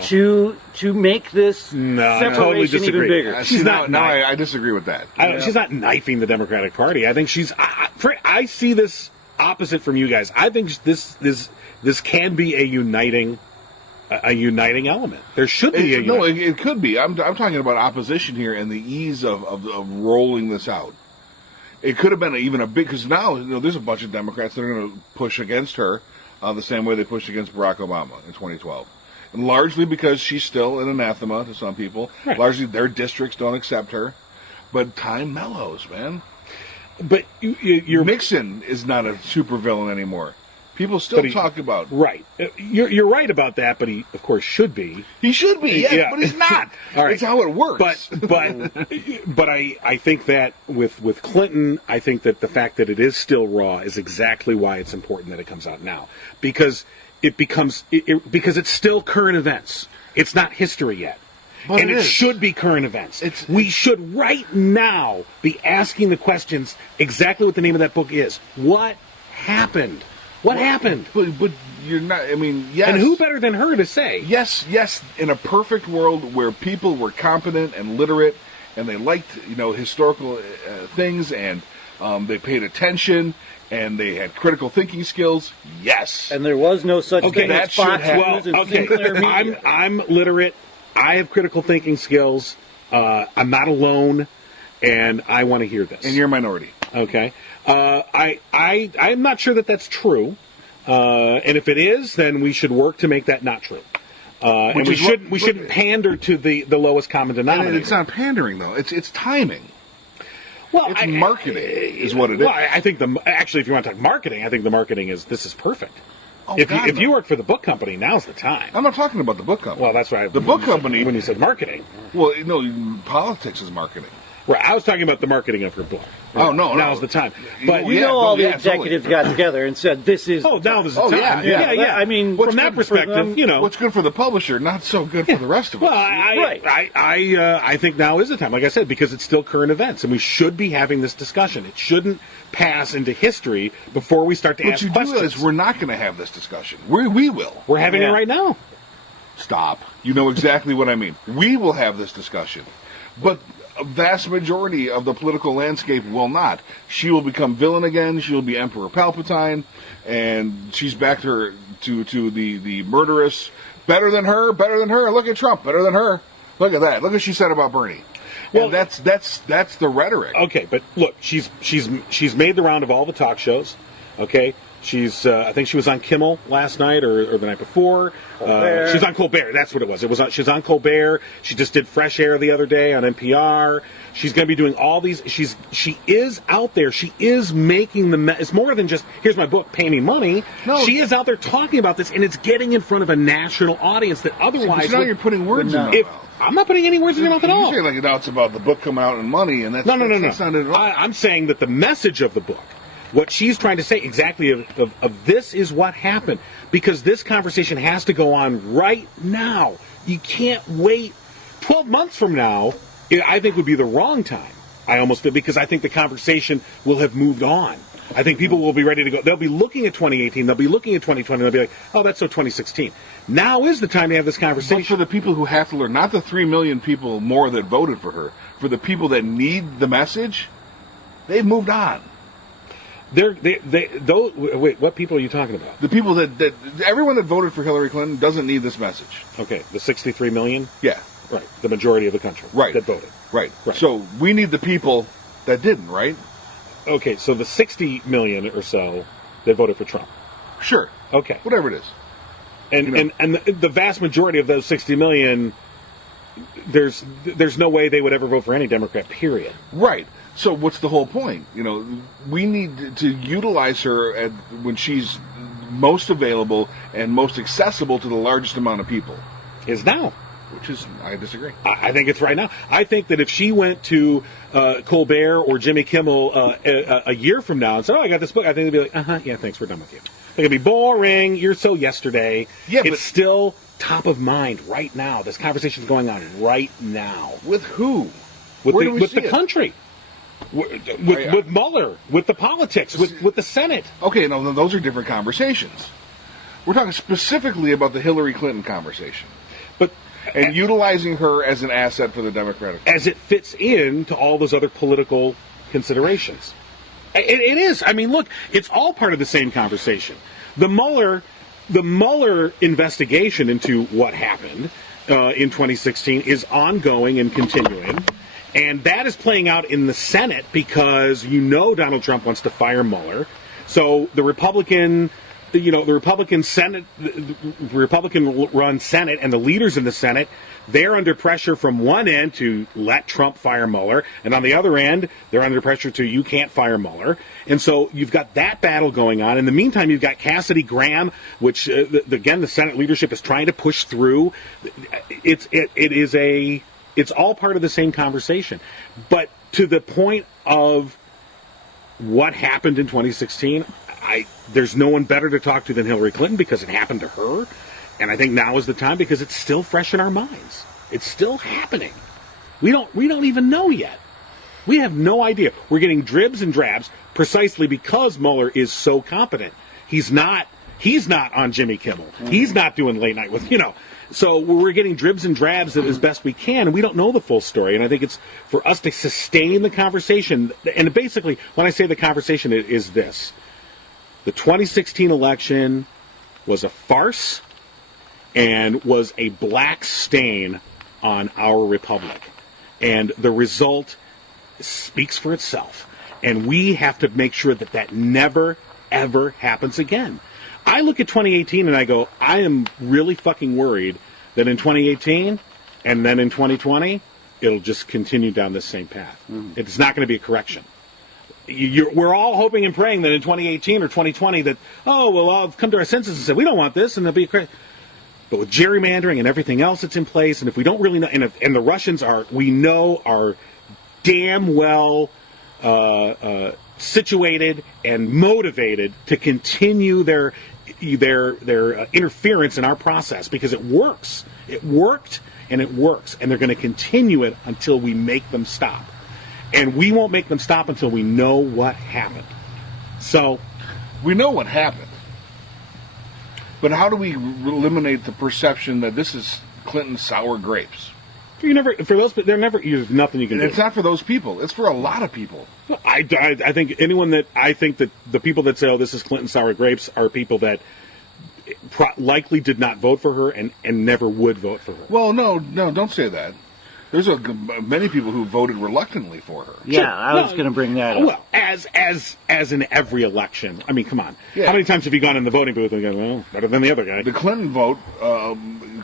to make this separation totally even bigger. She's not. No, I disagree with that. She's not knifing the Democratic Party. I think she's. I see this opposite from you guys. I think this can be a uniting element. There should be it could be. I'm talking about opposition here and the ease of rolling this out. It could have been even a big, because now there's a bunch of Democrats that are going to push against her the same way they pushed against Barack Obama in 2012, and largely because she's still an anathema to some people. Right. Largely their districts don't accept her, but time mellows, man. But Nixon is not a supervillain anymore. People still talk about right. You're right about that, but he, of course, should be. He should be, but he's not. All right. It's how it works. But I think that with Clinton, I think that the fact that it is still raw is exactly why it's important that it comes out now, because because it's still current events. It's not history yet. But and it should be current events. We should right now be asking the questions exactly what the name of that book is. What happened? What happened? But you're not, I mean, yes. And who better than her to say? Yes, in a perfect world where people were competent and literate and they liked, historical things and they paid attention and they had critical thinking skills, yes. And there was no such thing as Fox News and Sinclair Media. I'm literate. I have critical thinking skills. I'm not alone, and I want to hear this. And you're a minority. Okay. I'm not sure that that's true, And if it is, then we should work to make that not true. And we shouldn't pander to the lowest common denominator. It's not pandering, though. It's timing. Well, it's marketing is what it is. Well, I think if you want to talk marketing, I think the marketing is this is perfect. Oh, if you work for the book company, now's the time. I'm not talking about the book company. Well, that's right. The book company. When you said marketing. Well, no, politics is marketing. Right, I was talking about the marketing of her book. Oh, no. Now's the time. But all the executives got together and said, this is... Oh, now this is the time. Yeah. I mean, from that perspective, What's good for the publisher, not so good for the rest of us. Well, I think now is the time, like I said, because it's still current events, and we should be having this discussion. It shouldn't pass into history before we start to ask questions. But you do realize we're not going to have this discussion. We will. We're having it right now. Stop. You know exactly what I mean. We will have this discussion. But a vast majority of the political landscape will not. She will become villain again. She will be Emperor Palpatine, and she's back to the murderous. Better than her. Look at Trump. Better than her. Look at that. Look what she said about Bernie. Well, and that's the rhetoric. Okay, but look, she's made the round of all the talk shows. Okay. She's, I think she was on Kimmel last night or the night before. She's on Colbert. That's what it was. She's on Colbert. She just did Fresh Air the other day on NPR. She's going to be doing all these. She is out there. She is making it's more than just, here's my book, pay me money. No. She is out there talking about this, and it's getting in front of a national audience that otherwise. But now you're putting words in my mouth. I'm not putting any words in your mouth at all. You say it's about the book coming out and money, and that's no. That's not it at all. I'm saying that the message of the book, what she's trying to say exactly of this is what happened, because this conversation has to go on right now. You can't wait. 12 months from now, I think would be the wrong time. I almost feel, because I think the conversation will have moved on. I think people will be ready to go. They'll be looking at 2018. They'll be looking at 2020. They'll be like, oh, that's so 2016. Now is the time to have this conversation. But for the people who have to learn, not the 3 million people more that voted for her, for the people that need the message, they've moved on. Wait, what people are you talking about? The people that everyone that voted for Hillary Clinton doesn't need this message. Okay, the 63 million? Yeah. Right, the majority of the country that voted. Right. So we need the people that didn't, right? Okay, so the 60 million or so that voted for Trump. Sure. Okay. Whatever it is. And the vast majority of those 60 million, there's no way they would ever vote for any Democrat, period. Right. So what's the whole point? We need to utilize her when she's most available and most accessible to the largest amount of people. Is now. I disagree. I think it's right now. I think that if she went to Colbert or Jimmy Kimmel a year from now and said, oh, I got this book, I think they'd be like, yeah, thanks, we're done with you. It'd be boring, you're so yesterday. Yeah, it's still top of mind right now. This conversation's going on right now. With who? With the country. With Mueller, with the politics, with the Senate. Okay, no, those are different conversations. We're talking specifically about the Hillary Clinton conversation. And utilizing her as an asset for the Democratic Party. As it fits into all those other political considerations. It is. I mean, look, it's all part of the same conversation. The Mueller investigation into what happened in 2016 is ongoing and continuing. And that is playing out in the Senate because Donald Trump wants to fire Mueller. So the Republican Senate, the Republican-run Senate, and the leaders in the Senate, they're under pressure from one end to let Trump fire Mueller, and on the other end, they're under pressure to you can't fire Mueller. And so you've got that battle going on. In the meantime, you've got Cassidy Graham, which again the Senate leadership is trying to push through. It's all part of the same conversation, but to the point of what happened in 2016. There's no one better to talk to than Hillary Clinton because it happened to her. And I think now is the time because it's still fresh in our minds. It's still happening. We don't even know yet. We have no idea. We're getting dribs and drabs precisely because Mueller is so competent. He's not on Jimmy Kimmel. He's not doing late night with, So we're getting dribs and drabs as best we can, and we don't know the full story. And I think it's for us to sustain the conversation. And basically, when I say the conversation, it is this. The 2016 election was a farce and was a black stain on our republic. And the result speaks for itself. And we have to make sure that never, ever happens again. I look at 2018 and I go, I am really fucking worried that in 2018 and then in 2020, it'll just continue down this same path. It's not going to be a correction. We're all hoping and praying that in 2018 or 2020 that, I'll come to our senses and say, we don't want this, and there'll be a correction. But with gerrymandering and everything else that's in place, and if we don't really know, and the Russians are damn well situated and motivated to continue their interference in our process because it works. It worked and it works, and they're going to continue it until we make them stop. And we won't make them stop until we know what happened. So, we know what happened. But how do we eliminate the perception that this is Clinton's sour grapes? there's nothing you can do. It's not for those people. It's for a lot of people. I think that the people that say, oh, this is Clinton's sour grapes are people that likely did not vote for her and never would vote for her. Well, no, don't say that. There's many people who voted reluctantly for her. Yeah, I was going to bring that up. Well, as in every election. I mean, come on. Yeah. How many times have you gone in the voting booth and gone, well, better than the other guy? The Clinton vote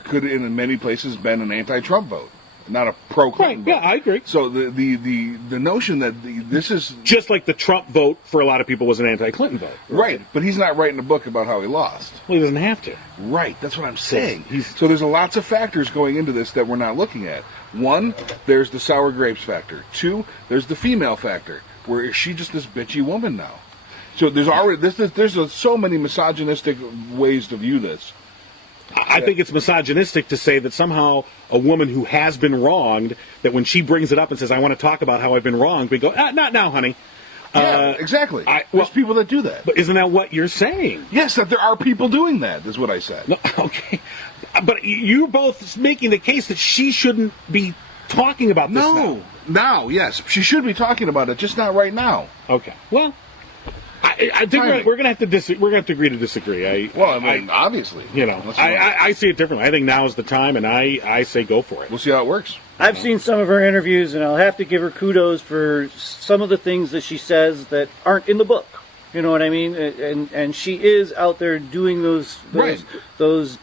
could, in many places, been an anti-Trump vote, not a pro-Clinton vote. Yeah, I agree. So the notion that this is... Just like the Trump vote for a lot of people was an anti-Clinton vote. Right, but he's not writing a book about how he lost. Well, he doesn't have to. Right, that's what I'm saying. So there's lots of factors going into this that we're not looking at. One, there's the sour grapes factor. Two, there's the female factor. Where is she just this bitchy woman now? So there's already there's so many misogynistic ways to view this. I think it's misogynistic to say that somehow a woman who has been wronged, that when she brings it up and says, I want to talk about how I've been wronged, we go, not now, honey. Yeah, exactly. There's people that do that. But isn't that what you're saying? Yes, that there are people doing that, is what I said. No, okay. But you're both making the case that she shouldn't be talking about this now. Now, yes. She should be talking about it, just not right now. Okay. Well, I think we're going to have to agree to disagree. Obviously. I see it differently. I think now is the time, and I say go for it. We'll see how it works. I've seen some of her interviews, and I'll have to give her kudos for some of the things that she says that aren't in the book. You know what I mean? And she is out there doing those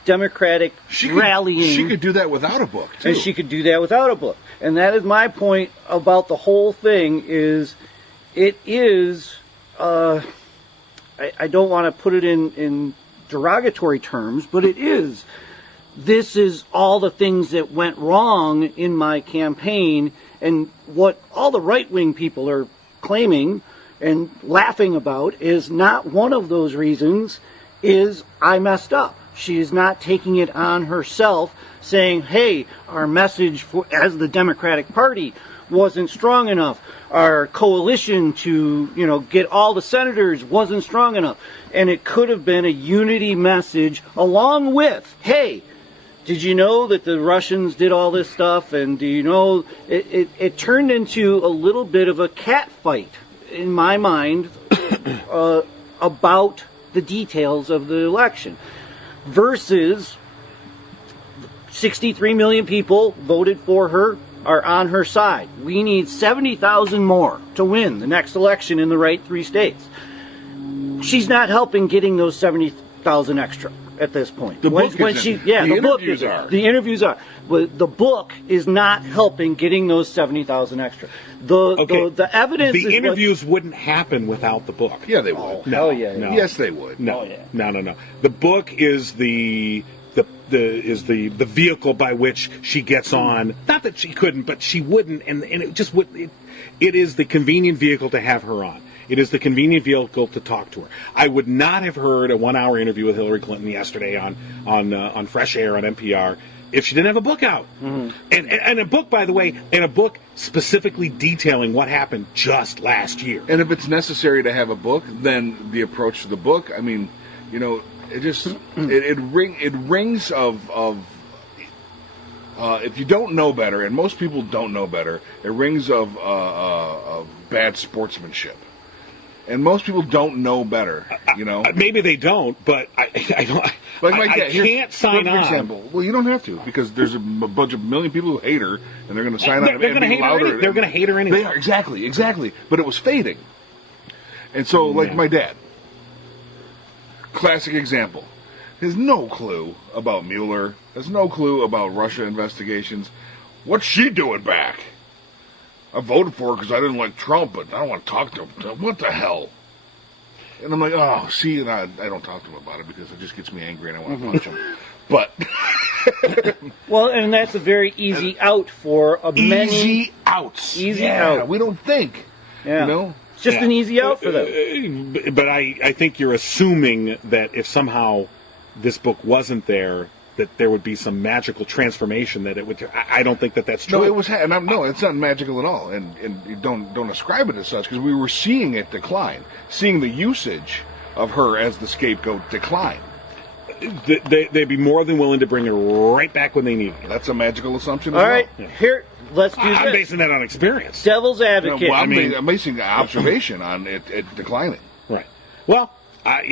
democratic rallying. She could do that without a book, too. And she could do that without a book. And that is my point about the whole thing is it is... I don't want to put it in derogatory terms, but it is. This is all the things that went wrong in my campaign, and what all the right-wing people are claiming and laughing about is not one of those reasons is I messed up. She is not taking it on herself, saying, hey, our message as the Democratic Party wasn't strong enough. Our coalition to, get all the senators wasn't strong enough. And it could have been a unity message along with, hey, did you know that the Russians did all this stuff? And do you know, it turned into a little bit of a cat fight, in my mind, about the details of the election. Versus 63 million people voted for her, are on her side. We need 70,000 more to win the next election in the right 3 states. She's not helping getting those 70,000 extra at this point. The interviews are. But the book is not helping getting those 70,000 extra. The evidence. The interviews wouldn't happen without the book. Yeah, they would. No. Yeah. Yes, they would. No. No. The book is the vehicle by which she gets on. Not that she couldn't, but she wouldn't, and it just would. It is the convenient vehicle to have her on. It is the convenient vehicle to talk to her. I would not have heard a 1-hour interview with Hillary Clinton yesterday on Fresh Air on NPR if she didn't have a book out. Mm-hmm. And a book, by the way, and a book specifically detailing what happened just last year. And if it's necessary to have a book, then the approach to the book. I mean, it just it rings of if you don't know better, and most people don't know better, it rings of bad sportsmanship. And most people don't know better, Maybe they don't, but I don't. Like my dad, I can't sign on. For example, well, you don't have to because there's a bunch of million people who hate her, and they're going to sign on. They're going to hate her. They're going to hate her anyway. They are exactly. But it was fading, and so like my dad. classic example. Has no clue about Mueller. Has no clue about Russia investigations. What's she doing back? I voted for her because I didn't like Trump, but I don't want to talk to him. What the hell? And I'm like, oh, see, and I don't talk to him about it because it just gets me angry and I want to punch him. But well, and that's a very easy out for many easy outs. Easy out. We don't think. Yeah. You know? It's just an easy out for them. But I think you're assuming that if somehow this book wasn't there, that there would be some magical transformation that it would. I don't think that that's true. No, it was. No, it's not magical at all. And you don't ascribe it as such because we were seeing it decline, seeing the usage of her as the scapegoat decline. They'd be more than willing to bring her right back when they need her. That's a magical assumption. All as right, well. here, let's do I'm this. basing that on experience. Devil's advocate. Well, I'm basing observation on it declining. Right. Well, I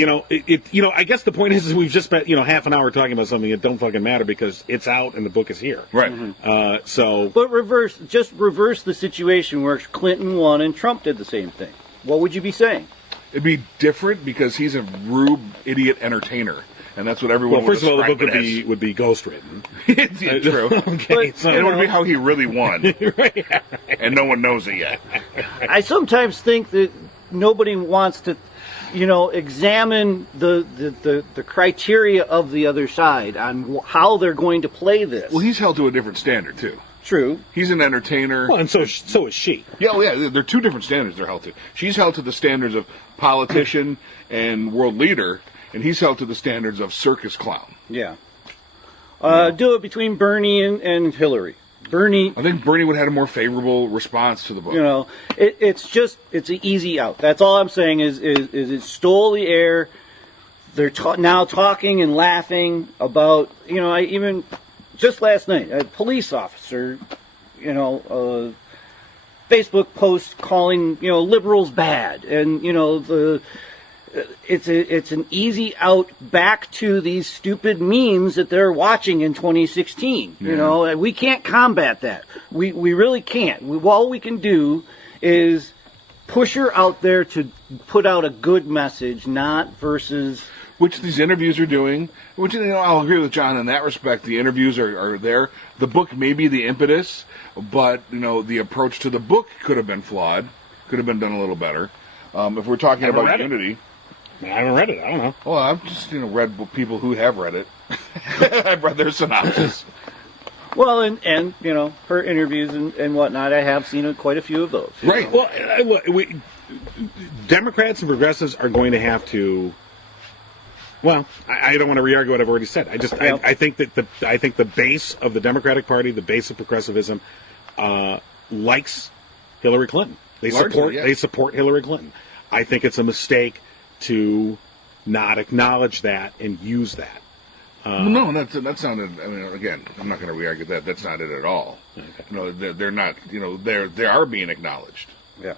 guess the point is we've just spent half an hour talking about something that don't fucking matter because it's out and the book is here. Right. But reverse the situation where Clinton won and Trump did the same thing. What would you be saying? It'd be different because he's a rube idiot entertainer. And that's what everyone. Well, first of all, the book would would be ghostwritten. Yeah, true. Okay, But, It would be how he really won, right. and no one knows it yet. I sometimes think that nobody wants to, examine the criteria of the other side on how they're going to play this. Well, he's held to a different standard too. True. He's an entertainer. Well, and so is she. Yeah, they're two different standards they're held to. She's held to the standards of politician and world leader, and he's held to the standards of circus clown. Yeah. Do it between Bernie and Hillary. Bernie, I think Bernie would have had a more favorable response to the book. it's an easy out. That's all I'm saying is it stole the air. They're now talking and laughing about, I even, just last night, a police officer, Facebook post calling, liberals bad. And, it's an easy out back to these stupid memes that they're watching in 2016. Yeah. We can't combat that. We really can't. All we can do is push her out there to put out a good message, not versus. Which these interviews are doing. Which I'll agree with John in that respect. The interviews are there. The book may be the impetus, but the approach to the book could have been flawed. Could have been done a little better. If we're talking about unity. I haven't read it. I don't know. Well, I've just read people who have read it. I've read their synopsis. Well, and her interviews and whatnot, I have seen quite a few of those. Right. Well, look, Democrats and progressives are going to have to. Well, I don't want to re-argue what I've already said. I think that the base of the Democratic Party, the base of progressivism, likes Hillary Clinton. They support Hillary Clinton. I think it's a mistake to not acknowledge that and use that. No, that sounded. Again, I'm not going to re-argue that. That's not it at all. Okay. They're not. They are being acknowledged. Yeah.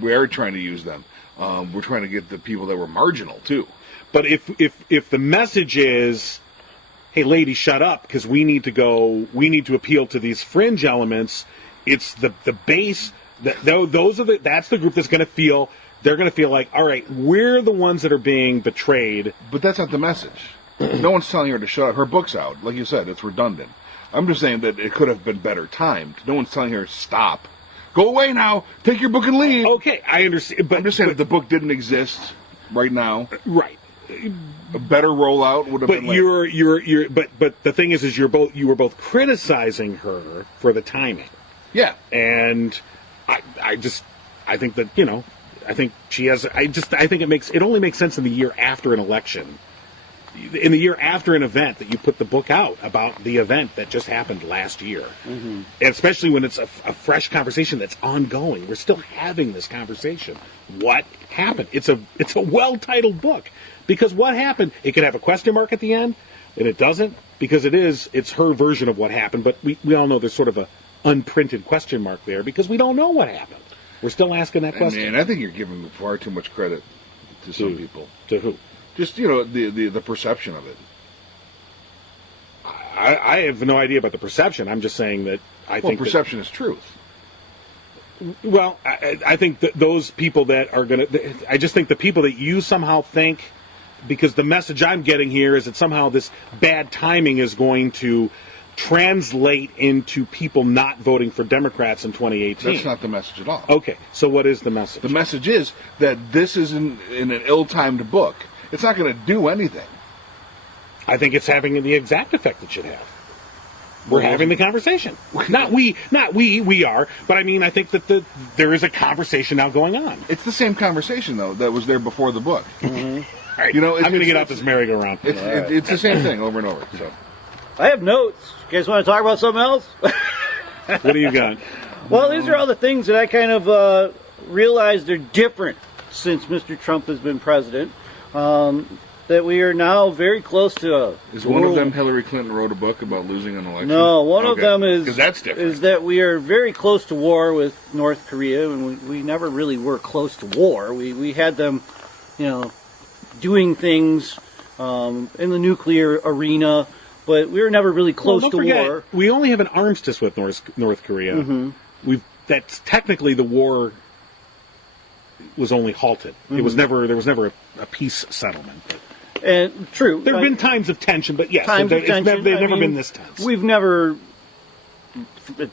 We are trying to use them. We're trying to get the people that were marginal too. But if the message is, hey, lady, shut up, because we need to appeal to these fringe elements, it's the base. That's the group that's going to feel. They're going to feel like, all right, we're the ones that are being betrayed. But that's not the message. No one's telling her to shut up. Her book's out. Like you said, it's redundant. I'm just saying that it could have been better timed. No one's telling her, stop. Go away now. Take your book and leave. Okay, I understand. But I'm just saying if the book didn't exist right now. Right. A better rollout would have been But the thing is you were both criticizing her for the timing. Yeah. And I think that, I think she has. I think it only makes sense in the year after an election, in the year after an event, that you put the book out about the event that just happened last year, and especially when it's a fresh conversation that's ongoing. We're still having this conversation. What happened? It's a well-titled book because what happened? It could have a question mark at the end, and it doesn't because it's her version of what happened. But we all know there's sort of a unprinted question mark there because we don't know what happened. We're still asking that question. And I think you're giving far too much credit to some people. To who? Just, the perception of it. I have no idea about the perception. I'm just saying that I think perception is truth. Well, I think that those people that are going to... I just think the people that you somehow think because the message I'm getting here is that somehow this bad timing is going to translate into people not voting for Democrats in 2018. That's not the message at all. Okay, so what is the message? The message is that this is in an ill-timed book. It's not going to do anything. I think it's having the exact effect it should have. We're having the conversation. Not we are. But I mean, I think that there is a conversation now going on. It's the same conversation, though, that was there before the book. All right, You know, I'm going to get off this merry-go-round. It's the same thing over and over. So. I have notes. You guys want to talk about something else? What do you got? Well, these are all the things that I kind of realized are different since Mr. Trump has been president. That we are now very close to. Is one of them Hillary Clinton wrote a book about losing an election? No, one of them is 'cause that's different. Is that we are very close to war with North Korea, and we never really were close to war. We had them, doing things in the nuclear arena, but we were never really close Don't to forget, war. we only have an armistice with North Korea. Mm-hmm. That's technically the war was only halted. Mm-hmm. There was never a peace settlement. And true, There have been times of tension, but yes, times of tension. they've never I mean, been this tense. We've never,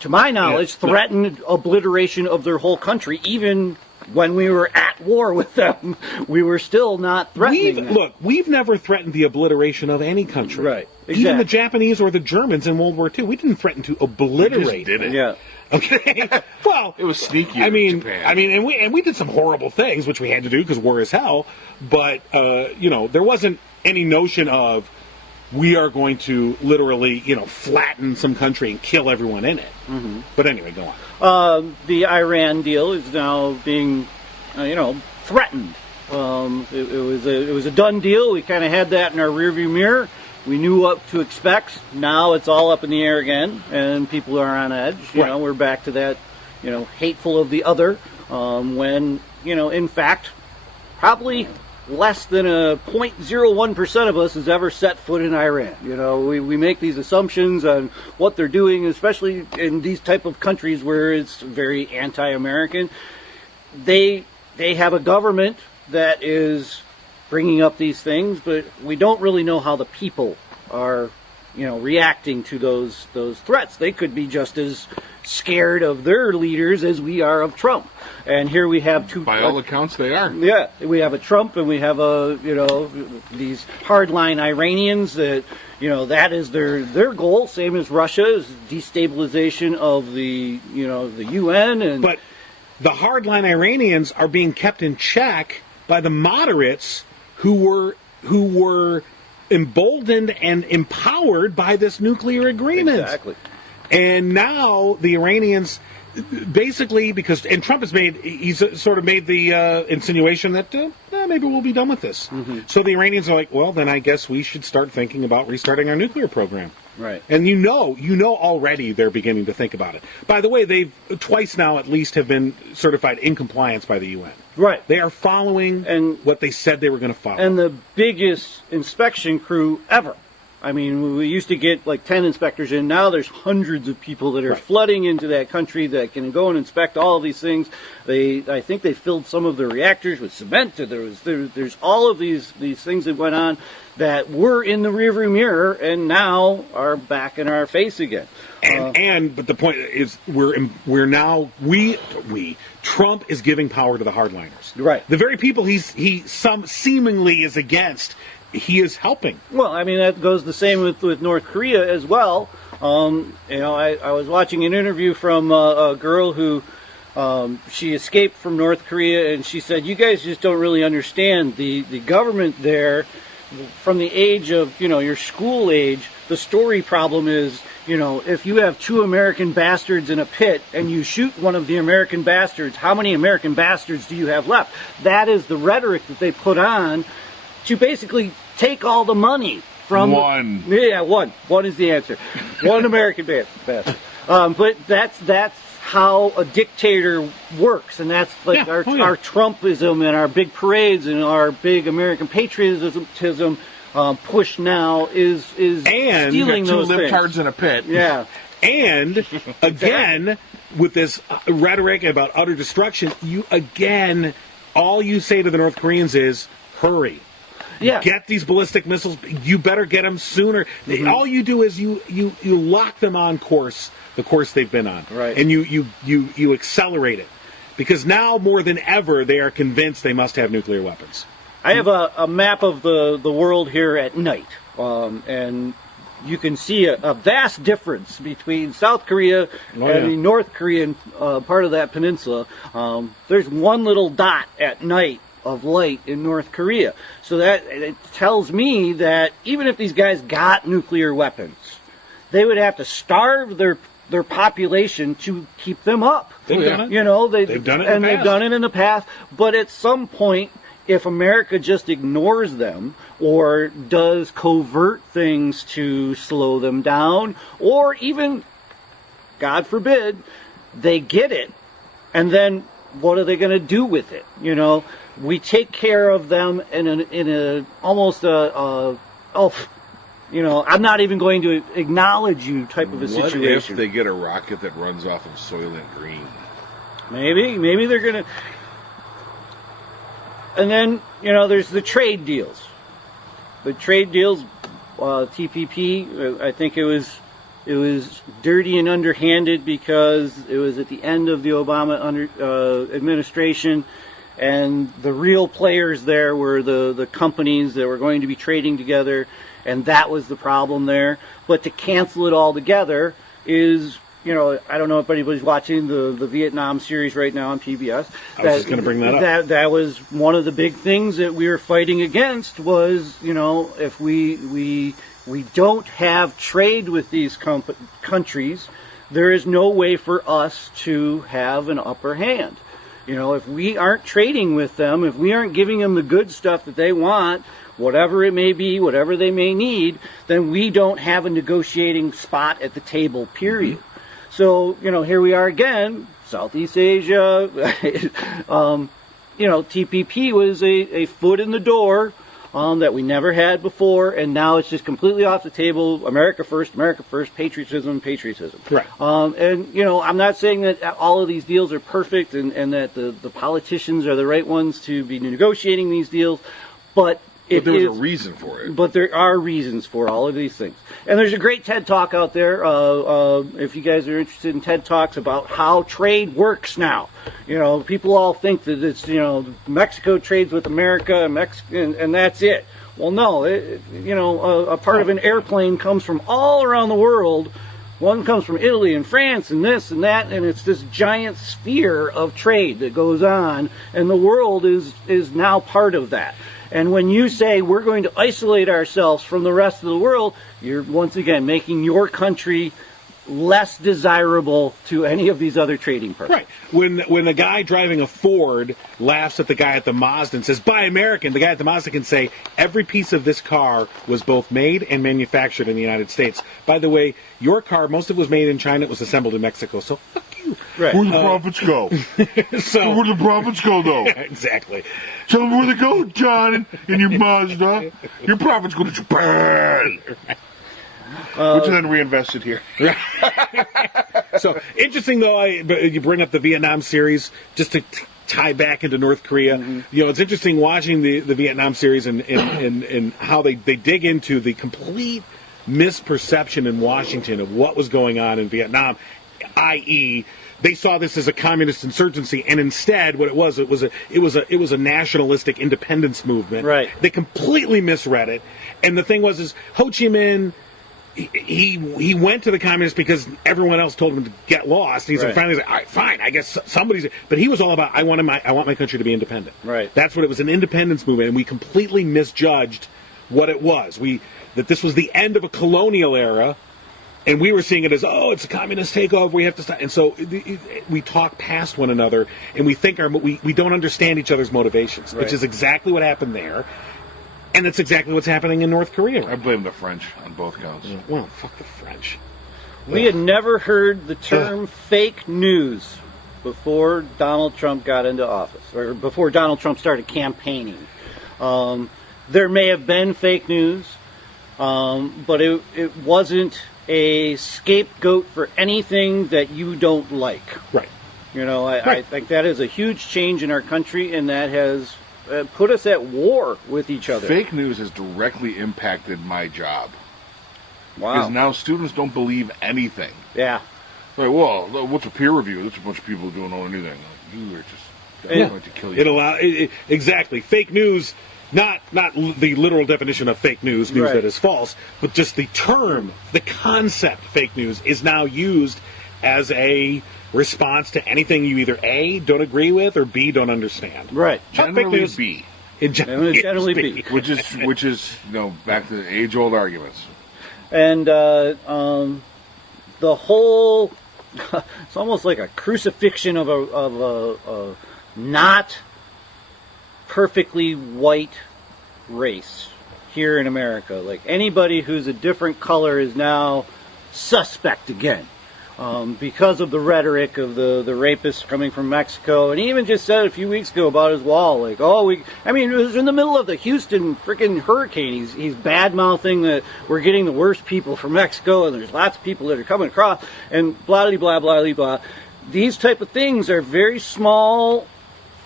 to my knowledge, Yeah. threatened obliteration of their whole country. Even when we were at war with them, we were still not threatening them. We've never threatened the obliteration of any country. Right. Even Exactly. the Japanese or the Germans in World War II, we didn't threaten to obliterate. did it. Yeah. Okay. Well, It was sneaky. I mean, Japan. and we did some horrible things, which we had to do because war is hell. But there wasn't any notion of we are going to literally, flatten some country and kill everyone in it. Mm-hmm. But anyway, go on. The Iran deal is now being, threatened. It was a done deal. We kind of had that in our rearview mirror. We knew what to expect. Now it's all up in the air again, and people are on edge. Right. We're back to that, hateful of the other. When in fact, probably less than a 0.01% of us has ever set foot in Iran. We make these assumptions on what they're doing, especially in these type of countries where it's very anti-American. They have a government that is bringing up these things, but we don't really know how the people are, reacting to those threats. They could be just as scared of their leaders as we are of Trump. And here we have two. By all accounts, they are. Yeah, we have a Trump, and we have these hardline Iranians that that is their goal. Same as Russia is destabilization of the the UN and. But the hardline Iranians are being kept in check by the moderates who were emboldened and empowered by this nuclear agreement. Exactly. And now the Iranians, basically, and Trump he's sort of made the insinuation that maybe we'll be done with this. Mm-hmm. So the Iranians are like, well, then I guess we should start thinking about restarting our nuclear program. Right. And already they're beginning to think about it. By the way, they've twice now at least have been certified in compliance by the UN. Right. They are following what they said they were going to follow. And the biggest inspection crew ever. I mean, we used to get like 10 inspectors in. Now there's hundreds of people that are flooding into that country that can go and inspect all of these things. I think they filled some of their reactors with cement. There's all of these things that went on that were in the rearview mirror and now are back in our face again. But the point is, Trump is giving power to the hardliners. Right. The very people he seemingly is against, he is helping. Well, I mean, that goes the same with North Korea as well. I was watching an interview from a girl who she escaped from North Korea, and she said, you guys just don't really understand the government there. From the age of, your school age, the story problem is, if you have two American bastards in a pit and you shoot one of the American bastards, how many American bastards do you have left? That is the rhetoric that they put on to basically take all the money from one. One is the answer. One American bastard. But that's how a dictator works, and that's like our Trumpism and our big parades and our big American patriotism push now is stealing those two things. libtards in a pit. Yeah. And again, with this rhetoric about utter destruction, all you say to the North Koreans is hurry. Yeah. Get these ballistic missiles. You better get them sooner. All you do is you lock them on course, the course they've been on, right? And you accelerate it, because now more than ever they are convinced they must have nuclear weapons. I have a map of the world here at night, and you can see a vast difference between South Korea and the North Korean part of that peninsula. There's one little dot at night of light in North Korea. So that it tells me that even if these guys got nuclear weapons, they would have to starve their population to keep them up. They've done it. You know, they've done it, they've done it in the past. But at some point, if America just ignores them or does covert things to slow them down, or even, God forbid, they get it, and then what are they going to do with it? You know, we take care of them in a almost you know, I'm not even going to acknowledge you type of a situation. What if they get a rocket that runs off of Soylent Green? Maybe they're going to. And then, you know, there's the trade deals. The trade deals, TPP, I think it was dirty and underhanded because it was at the end of the Obama administration, and the real players there were the companies that were going to be trading together, and that was the problem there. But to cancel it all together is, you know, I don't know if anybody's watching the Vietnam series right now on PBS. I was just going to bring that up. That was one of the big things that we were fighting against was, you know, if we don't have trade with these countries, there is no way for us to have an upper hand. You know, if we aren't trading with them, if we aren't giving them the good stuff that they want, whatever it may be, whatever they may need, then we don't have a negotiating spot at the table, period. Mm-hmm. So, you know, here we are again, Southeast Asia. You know, TPP was a foot in the door that we never had before, and now it's just completely off the table. America first, patriotism. Right. And, you know, I'm not saying that all of these deals are perfect and that the politicians are the right ones to be negotiating these deals, but there was a reason for it. But there are reasons for all of these things. And there's a great TED Talk out there, if you guys are interested in TED Talks, about how trade works now. You know, people all think that it's, you know, Mexico trades with America and that's it. Well, no, you know, a part of an airplane comes from all around the world. One comes from Italy and France and this and that, and it's this giant sphere of trade that goes on, and the world is now part of that. And when you say we're going to isolate ourselves from the rest of the world, you're once again making your country less desirable to any of these other trading partners. Right. When a guy driving a Ford laughs at the guy at the Mazda and says, "Buy American," the guy at the Mazda can say, "Every piece of this car was both made and manufactured in the United States. By the way, your car, most of it was made in China. It was assembled in Mexico. So fuck you." Right. Where the profits go? So where the profits go, though? Exactly. Tell them where they go, John, in your Mazda. Your profits go to Japan. Which then reinvested here. So interesting, though. You bring up the Vietnam series just to tie back into North Korea. Mm-hmm. You know, it's interesting watching the Vietnam series and how they dig into the complete misperception in Washington of what was going on in Vietnam, i.e., they saw this as a communist insurgency, and instead, what it was a nationalistic independence movement. Right. They completely misread it, and the thing was Ho Chi Minh. He went to the communists because everyone else told him to get lost. He's finally like, all right, fine, I guess somebody's. But he was all about I want my country to be independent. Right. That's what it was, an independence movement, and we completely misjudged what it was. That this was the end of a colonial era, and we were seeing it as, oh, it's a communist takeover. We have to stop. And so we talk past one another, and we think we don't understand each other's motivations, which is exactly what happened there. And that's exactly what's happening in North Korea. I blame the French on both counts. Well, fuck the French. We had never heard the term fake news before Donald Trump got into office, or before Donald Trump started campaigning. There may have been fake news, but it wasn't a scapegoat for anything that you don't like. Right. You know, I think that is a huge change in our country, and that has put us at war with each other. Fake news has directly impacted my job. Wow. Because now students don't believe anything. Yeah. Like, well, what's a peer review? There's a bunch of people who don't know anything. Like, you are just going to kill you. Exactly. Fake news, not the literal definition of fake news Right. that is false, but just the term, the concept fake news is now used as a response to anything you either A, don't agree with, or B, don't understand. Right. Generally B. Generally B. Which is back to age-old arguments. And the whole, it's almost like a crucifixion of a not perfectly white race here in America. Like anybody who's a different color is now suspect again. Because of the rhetoric of the rapist coming from Mexico. And he even just said a few weeks ago about his wall, like, it was in the middle of the Houston freaking hurricane. He's bad-mouthing that we're getting the worst people from Mexico, and there's lots of people that are coming across, and blah, blah, blah, blah, blah. These type of things are very small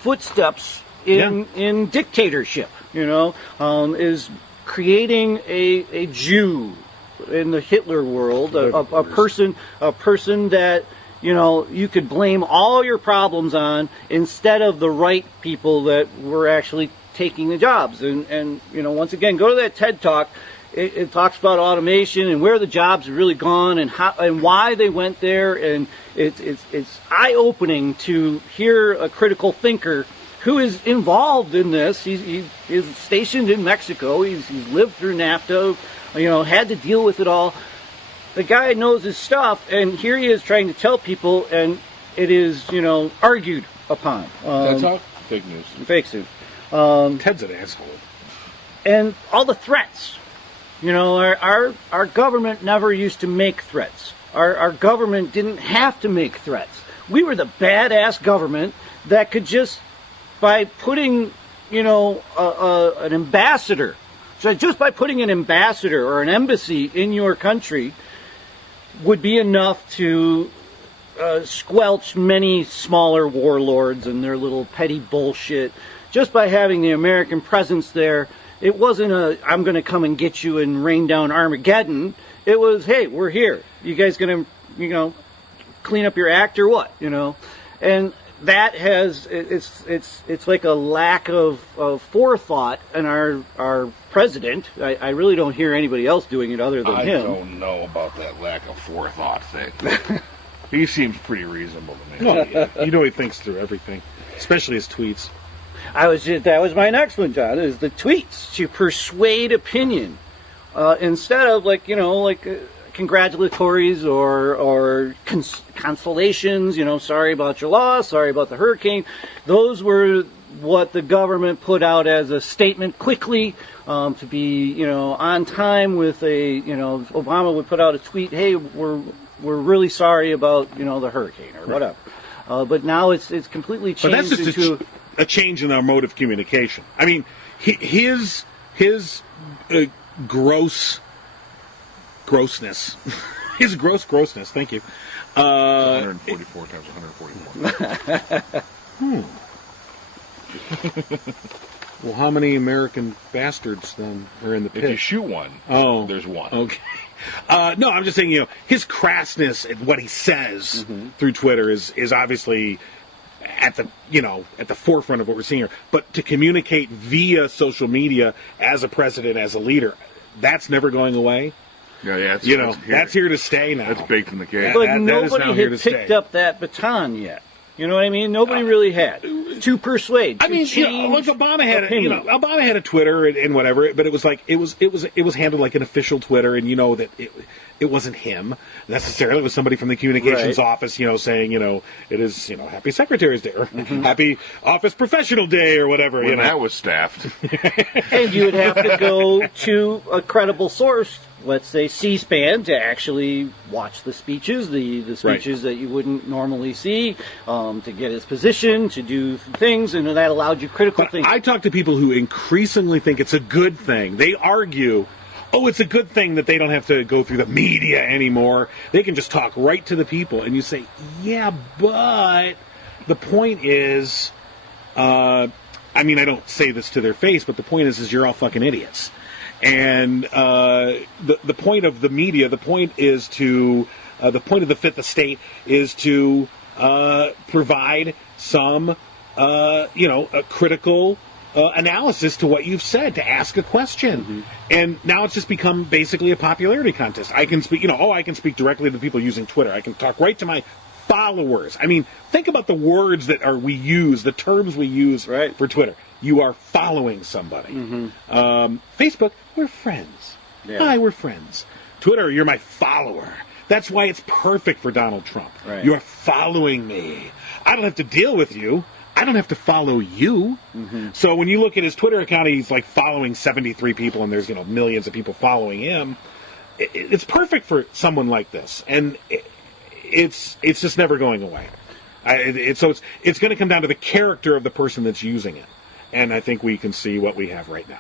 footsteps in dictatorship, is creating a Jew in the Hitler world, a person that you could blame all your problems on instead of the right people that were actually taking the jobs. And once again, go to that TED Talk. It talks about automation and where the jobs have really gone and how and why they went there. And it's eye-opening to hear a critical thinker who is involved in this. He's stationed in Mexico. He's lived through NAFTA. Had to deal with it all. The guy knows his stuff, and here he is trying to tell people, and it is, argued upon. That's how fake news. Fake news. Ted's an asshole. And all the threats. Our government never used to make threats. Our government didn't have to make threats. We were the badass government that could just, by putting, an ambassador. So just by putting an ambassador or an embassy in your country would be enough to squelch many smaller warlords and their little petty bullshit. Just by having the American presence there, it wasn't I'm going to come and get you and rain down Armageddon. It was, hey, we're here. You guys going to, clean up your act or what? And that has it's like a lack of forethought in our president. I really don't hear anybody else doing it other than him. I don't know about that lack of forethought thing. He seems pretty reasonable to me. Oh, yeah. He thinks through everything, especially his tweets. That was my next one, John, is the tweets to persuade opinion instead of congratulatories or consolations, sorry about your loss, sorry about the hurricane. Those were what the government put out as a statement quickly to be, on time with Obama would put out a tweet, hey, we're really sorry about, the hurricane or whatever. But now it's completely changed. But that's just a change in our mode of communication. I mean, his grossness, his grossness. Thank you. 144 times 144. Well, how many American bastards then are in the pit? If you shoot one, there's one. Okay. No, I'm just saying, his crassness and what he says through Twitter is obviously at the forefront of what we're seeing here. But to communicate via social media as a president, as a leader, that's never going away. Yeah, that's here to stay now. That's baked in the cake. But nobody had picked up that baton yet. You know what I mean? Nobody really had to persuade. I mean, like Obama had, Obama had a Twitter and whatever, but it was like it was handled like an official Twitter, and that it wasn't him necessarily. It was somebody from the communications office, saying, it is, Happy Secretary's Day or Happy Office Professional Day or whatever. When that was staffed, and you would have to go to a credible source. Let's say C-SPAN to actually watch the speeches, the speeches that you wouldn't normally see, to get his position, to do things, and that allowed you critical thinking. I talk to people who increasingly think it's a good thing. They argue, it's a good thing that they don't have to go through the media anymore. They can just talk right to the people. And you say, yeah, but the point is, I I mean, I don't say this to their face, but the point is you're all fucking idiots. And the point of the media, the point of the fifth estate is to provide some, a critical analysis to what you've said, to ask a question. Mm-hmm. And now it's just become basically a popularity contest. I can speak, I can speak directly to people using Twitter. I can talk right to my followers. I mean, think about the words that we use, the terms we use for Twitter. You are following somebody. Mm-hmm. Facebook, we're friends. Yeah. Hi, we're friends. Twitter, you're my follower. That's why it's perfect for Donald Trump. Right. You're following me. I don't have to deal with you. I don't have to follow you. Mm-hmm. So when you look at his Twitter account, he's like following 73 people, and there's millions of people following him. It's perfect for someone like this, and it's just never going away. So it's going to come down to the character of the person that's using it, and I think we can see what we have right now.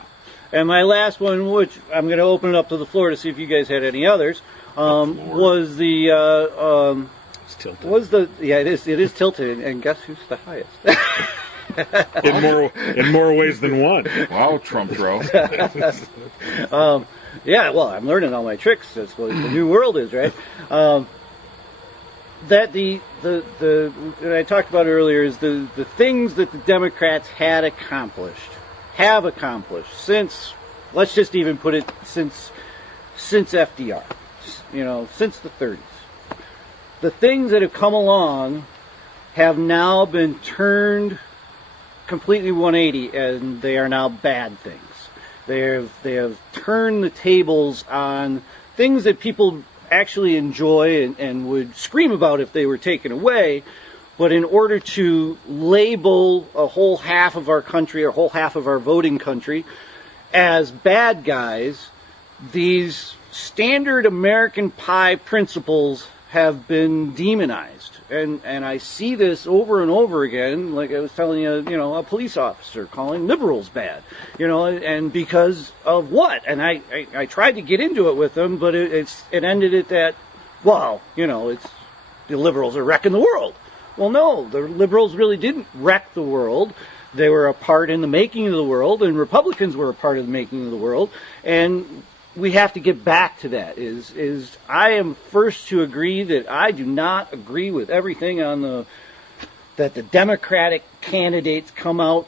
And my last one, which I'm going to open it up to the floor to see if you guys had any others, was the. It's tilted. It is tilted, and guess who's the highest? in more ways than one. Wow, Trump bro. Yeah, well, I'm learning all my tricks. That's what the new world is, right? That the I talked about earlier is the things that the Democrats have accomplished since, let's just even put it since FDR, since the 30s. The things that have come along have now been turned completely 180, and they are now bad things. They have turned the tables on things that people actually enjoy and would scream about if they were taken away. But in order to label a whole half of our country, or whole half of our voting country, as bad guys, these standard American pie principles have been demonized. And I see this over and over again, like I was telling you, a police officer calling liberals bad, and because of what? And I tried to get into it with them, but it ended at that, it's the liberals are wrecking the world. Well, no, the liberals really didn't wreck the world. They were a part in the making of the world, and Republicans were a part of the making of the world, and we have to get back to that. Is I am first to agree that I do not agree with everything that the Democratic candidates come out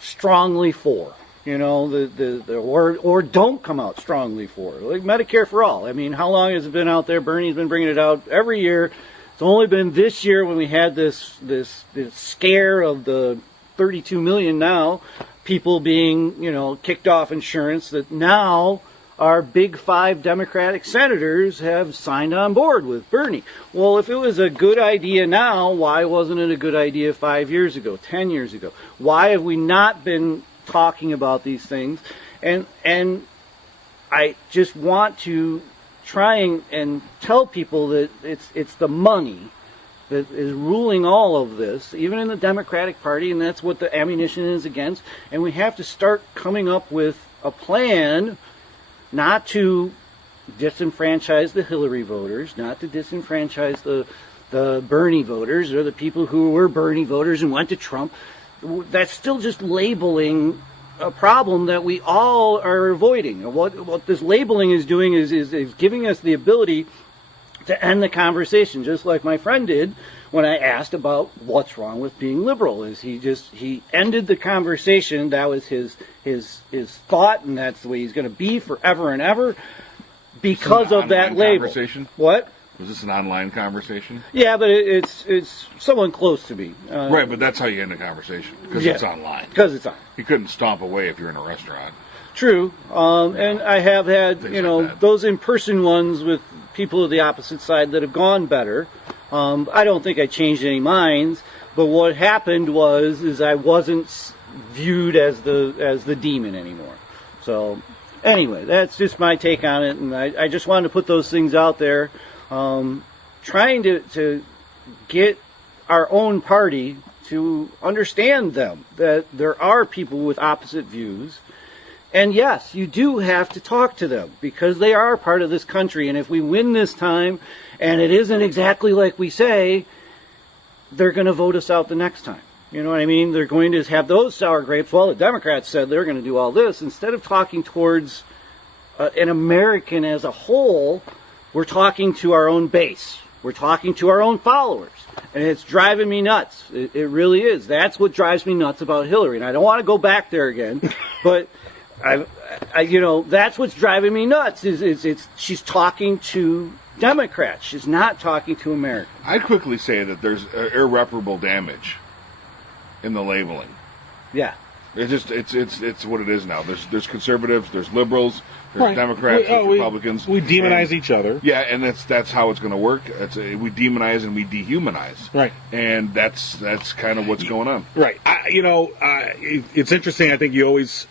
strongly for. Or don't come out strongly for. Like Medicare for all. I mean, how long has it been out there? Bernie's been bringing it out every year. It's only been this year when we had this scare of the 32 million now people being, kicked off insurance, that now our big 5 Democratic senators have signed on board with Bernie. Well, if it was a good idea now, why wasn't it a good idea 5 years ago, 10 years ago? Why have we not been talking about these things? And I just want to try and tell people that it's the money that is ruling all of this, even in the Democratic Party, and that's what the ammunition is against. And we have to start coming up with a plan not to disenfranchise the Hillary voters, not to disenfranchise the Bernie voters, or the people who were Bernie voters and went to Trump. That's still just labeling a problem that we all are avoiding. What this labeling is doing is giving us the ability to end the conversation, just like my friend did when I asked about what's wrong with being liberal. He ended the conversation. That was his thought, and that's the way he's going to be forever and ever because of that label. Conversation? What? Was this an online conversation? Yeah, but it's someone close to me. Right, but that's how you end a conversation, because it's online. Because it's on. You couldn't stomp away if you're in a restaurant. True, and I have had those in-person ones with people of the opposite side that have gone better. I don't think I changed any minds, but what happened was I wasn't viewed as the demon anymore. So anyway, that's just my take on it, and I just wanted to put those things out there, trying to get our own party to understand them, that there are people with opposite views. And yes, you do have to talk to them because they are part of this country. And if we win this time and it isn't exactly like we say, they're going to vote us out the next time. You know what I mean? They're going to have those sour grapes. Well, the Democrats said they're going to do all this. Instead of talking towards an American as a whole, we're talking to our own base. We're talking to our own followers. And it's driving me nuts. It really is. That's what drives me nuts about Hillary. And I don't want to go back there again, but that's what's driving me nuts. Is she's talking to Democrats. She's not talking to Americans. I'd quickly say that there's irreparable damage in the labeling. Yeah. It's what it is now. There's conservatives, there's liberals, there's Right. Democrats, there's Republicans. We demonize each other. Yeah, and that's how it's going to work. We demonize and we dehumanize. Right. And that's kind of what's going on. Right. It's interesting. I think you always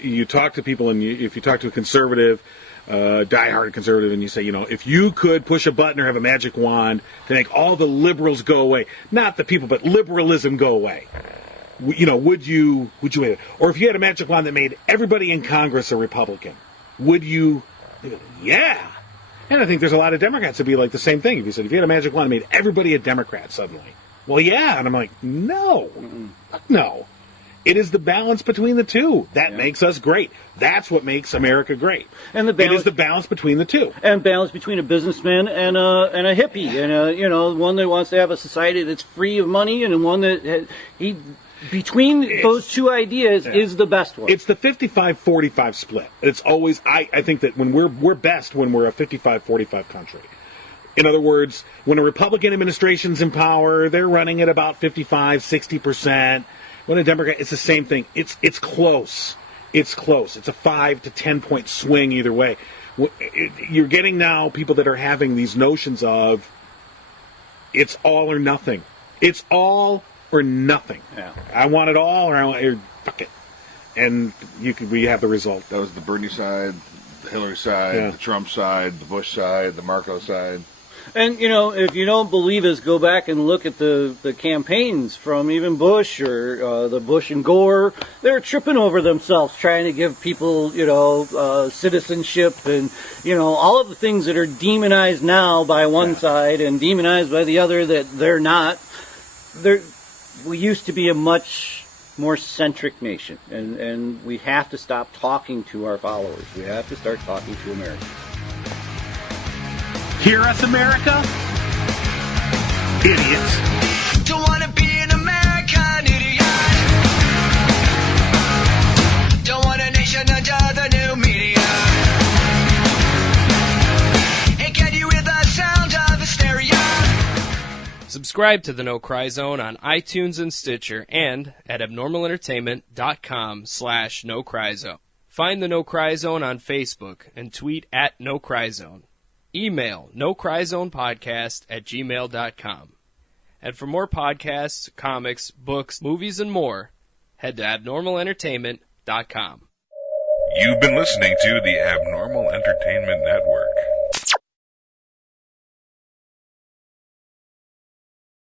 you talk to people, and if you talk to a conservative, diehard conservative, and you say, if you could push a button or have a magic wand to make all the liberals go away, not the people, but liberalism go away, would you do it? Or if you had a magic wand that made everybody in Congress a Republican, would you? Yeah. And I think there's a lot of Democrats that be like the same thing. If you said, if you had a magic wand that made everybody a Democrat suddenly, well, yeah. And I'm like, no. Fuck no. It is the balance between the two that makes us great. That's what makes America great. And it is the balance between the two. And balance between a businessman and a hippie, and one that wants to have a society that's free of money, and one that between those two ideas is the best one. It's the 55-45 split. It's always I think that when we're best when we're a 55-45 country. In other words, when a Republican administration's in power, they're running at about 55-60%. When a Democrat, it's the same thing. It's close. It's close. It's a 5 to 10 point swing either way. You're getting now people that are having these notions of it's all or nothing. It's all or nothing. Yeah. I want it all, or fuck it. And we have the result. That was the Bernie side, the Hillary side, the Trump side, the Bush side, the Marco side. And, if you don't believe us, go back and look at the campaigns from even Bush or the Bush and Gore. They're tripping over themselves trying to give people, citizenship and, all of the things that are demonized now by one side and demonized by the other that they're not. We used to be a much more centric nation, and we have to stop talking to our followers. We have to start talking to Americans. Hear us, America? Idiots. Don't wanna be an American idiot. Don't want a nation under the new media. And get you with the sound of hysteria. Subscribe to the No Cry Zone on iTunes and Stitcher and at abnormalentertainment.com/No Cry Zone. Find the No Cry Zone on Facebook and tweet at No Cry Zone. Email nocryzonepodcast@gmail.com. And for more podcasts, comics, books, movies, and more, head to abnormalentertainment.com. You've been listening to the Abnormal Entertainment Network.